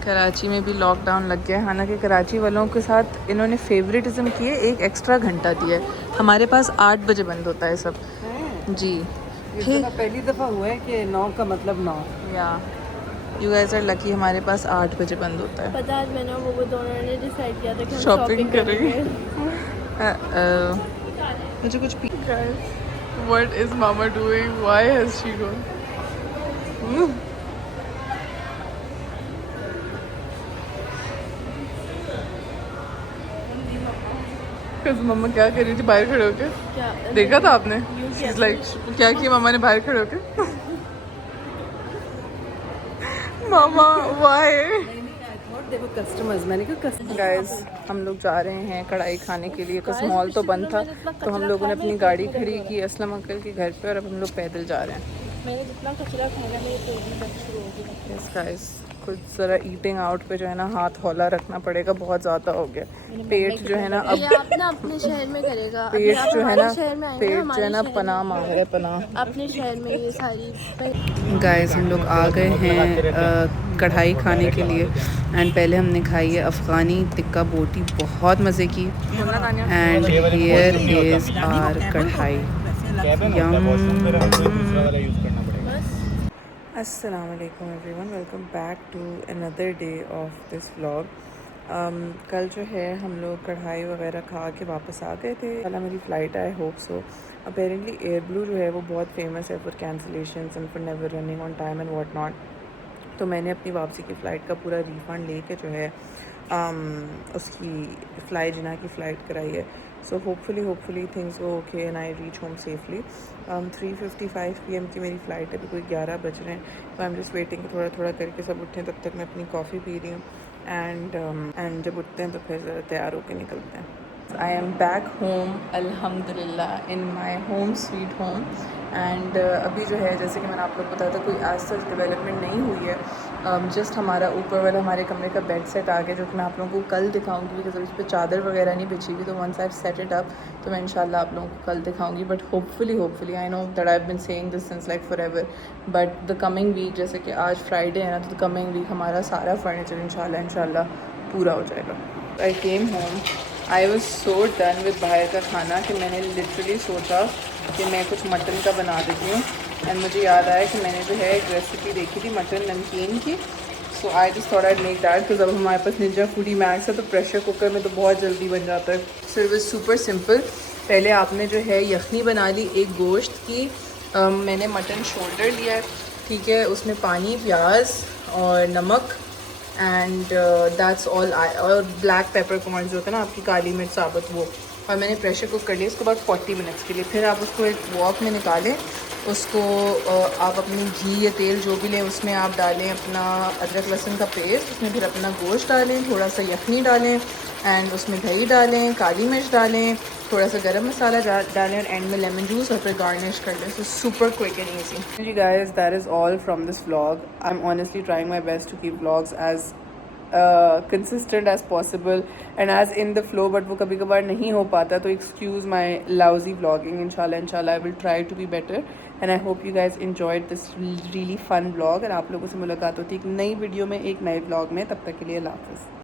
कराची में भी लॉकडाउन लग गया है। हालांकि कराची वालों के साथ इन्होंने फेवरेटिज्म किए, एक एक्स्ट्रा घंटा दिया है। हमारे पास 8 बजे बंद होता है सब जी। फिर पहली दफ़ा हुआ है कि 9 का मतलब 9। या यू गाइस आर लकी, हमारे पास 8 बजे बंद होता है। पता आज मैंने वो दोनों ने डिसाइड किया था कि हम शॉपिंग करेंगे। मुझे कुछ पी। What is mama doing? Why has she gone? Mama क्या कर रही थी बाहर खड़े होके? क्या देखा था आपने? लाइक क्या किया मम्मा ने बाहर खड़े होके? मामा व्हाई? देखो कस्टमर्स, मैंने कहा कस्टमर। गाइस हम लोग जा रहे हैं कढ़ाई खाने के लिए। कस मॉल तो बंद था, तो हम लोगों ने अपनी गाड़ी खड़ी की असलम अंकल के घर पे, और अब हम लोग पैदल जा रहे हैं। मैंने जितना कचरा खाना मेरे पेट में दर्द शुरू हो गया। यस गाइस, कुछ ज़रा ईटिंग आउट पे जो है ना हाथ हौला रखना पड़ेगा, बहुत ज़्यादा हो गया। पेट जो है ना अब आप ना अपने शहर में करेगा, पेट जो है ना शहर में आएंगे, पेट जो है ना पनाह मांग रहा है, पनाह। अपने शहर में ये सारी। गाइस हम लोग आ गए हैं कढ़ाई खाने के लिए, एंड पहले हमने खाई है अफ़गानी टिक्का बोटी, बहुत मज़े की। एंड हियर इज़ आवर कढ़ाई। अस्सलाम वालेकुम everyone, welcome back to another day of this vlog. कल जो है हम लोग कढ़ाई वगैरह खा के वापस आ गए थे। कल मेरी flight I hope so. Apparently air blue जो है वो बहुत फेमस है for cancellations and for never running on time and what not. तो मैंने अपनी वापसी की फ़्लाइट का पूरा रिफ़ंड लेके जो है उसकी फ्लाई जिना की फ़्लाइट कराई है। So hopefully things go okay and I reach home safely. 3:55 PM की मेरी फ़्लाइट है, अभी कोई 11 बज रहे हैं। तो आई एम जस्ट वेटिंग थोड़ा करके सब उठें, तब तक मैं अपनी कॉफ़ी पी रही हूँ। एंड जब उठते हैं तो फिर तैयार होकर निकलते हैं। आई एम बैक होम अल्हम्दुलिल्लाह in my home sweet home. And अभी जो है जैसे कि मैंने आप लोग को बताया था, कोई आज तक डेवलपमेंट नहीं हुई है। जस्ट हमारा ऊपर वाला हमारे कमरे का बेड सेट आ गया, जो कि मैं आप लोगों को कल दिखाऊंगी, बिकॉज अभी इस पर चादर वगैरह नहीं बिछी हुई, तो once I set it up तो मैं इंशाल्लाह आप लोगों को कल दिखाऊंगी. But hopefully I know that I have been saying this since like forever, but the coming week, जैसे कि आज फ्राइडे है ना, तो द कमिंग वीक हमारा सारा फर्नीचर इंशाल्लाह पूरा हो जाएगा. I came home, I was so done with बाहर का खाना कि मैंने लिटरली सोचा कि मैं कुछ मटन का बना देती हूँ. एंड मुझे याद आया कि मैंने जो है एक रेसिपी देखी थी मटन नमकीन की, so I just thought I make that, because अब हमारे पास निंजा फूडी मैक्स है तो प्रेशर कुकर में तो बहुत जल्दी बन जाता है. So it was super simple. पहले आपने जो है यखनी बना ली एक गोश्त की. मैंने मटन शोल्डर लिया है, ठीक है, उसमें पानी, प्याज और नमक एंड दैट्स ऑल. और ब्लैक पेपर कॉर्न जो होता है ना आपकी काली मिर्च साबुत, वो. और मैंने प्रेशर कुक कर लिया इसके बाद 40 मिनट्स के लिए. फिर आप उसको एक वॉक में निकालें, उसको आप अपनी घी या तेल जो भी लें उसमें आप डालें अपना अदरक लहसुन का पेस्ट, उसमें फिर अपना गोश्त डालें, थोड़ा सा यखनी डालें एंड उसमें दही डालें, काली मिर्च डालें, थोड़ा सा गरम मसाला डालें और एंड में लेमन जूस और फिर गार्निश कर लें. So super quick and easy. जी guys, that is all from this vlog. I am honestly trying my best to keep vlogs as consistent as possible and as in the flow, but वो कभी कभार नहीं हो पाता, तो excuse my lousy vlogging. inshallah I will try to be better and I hope you guys enjoyed this really fun vlog. और आप लोगों से मुलाकात होती है एक नई वीडियो में एक नए vlog में. तब तक के लिए अल्लाह हाफ़िज़.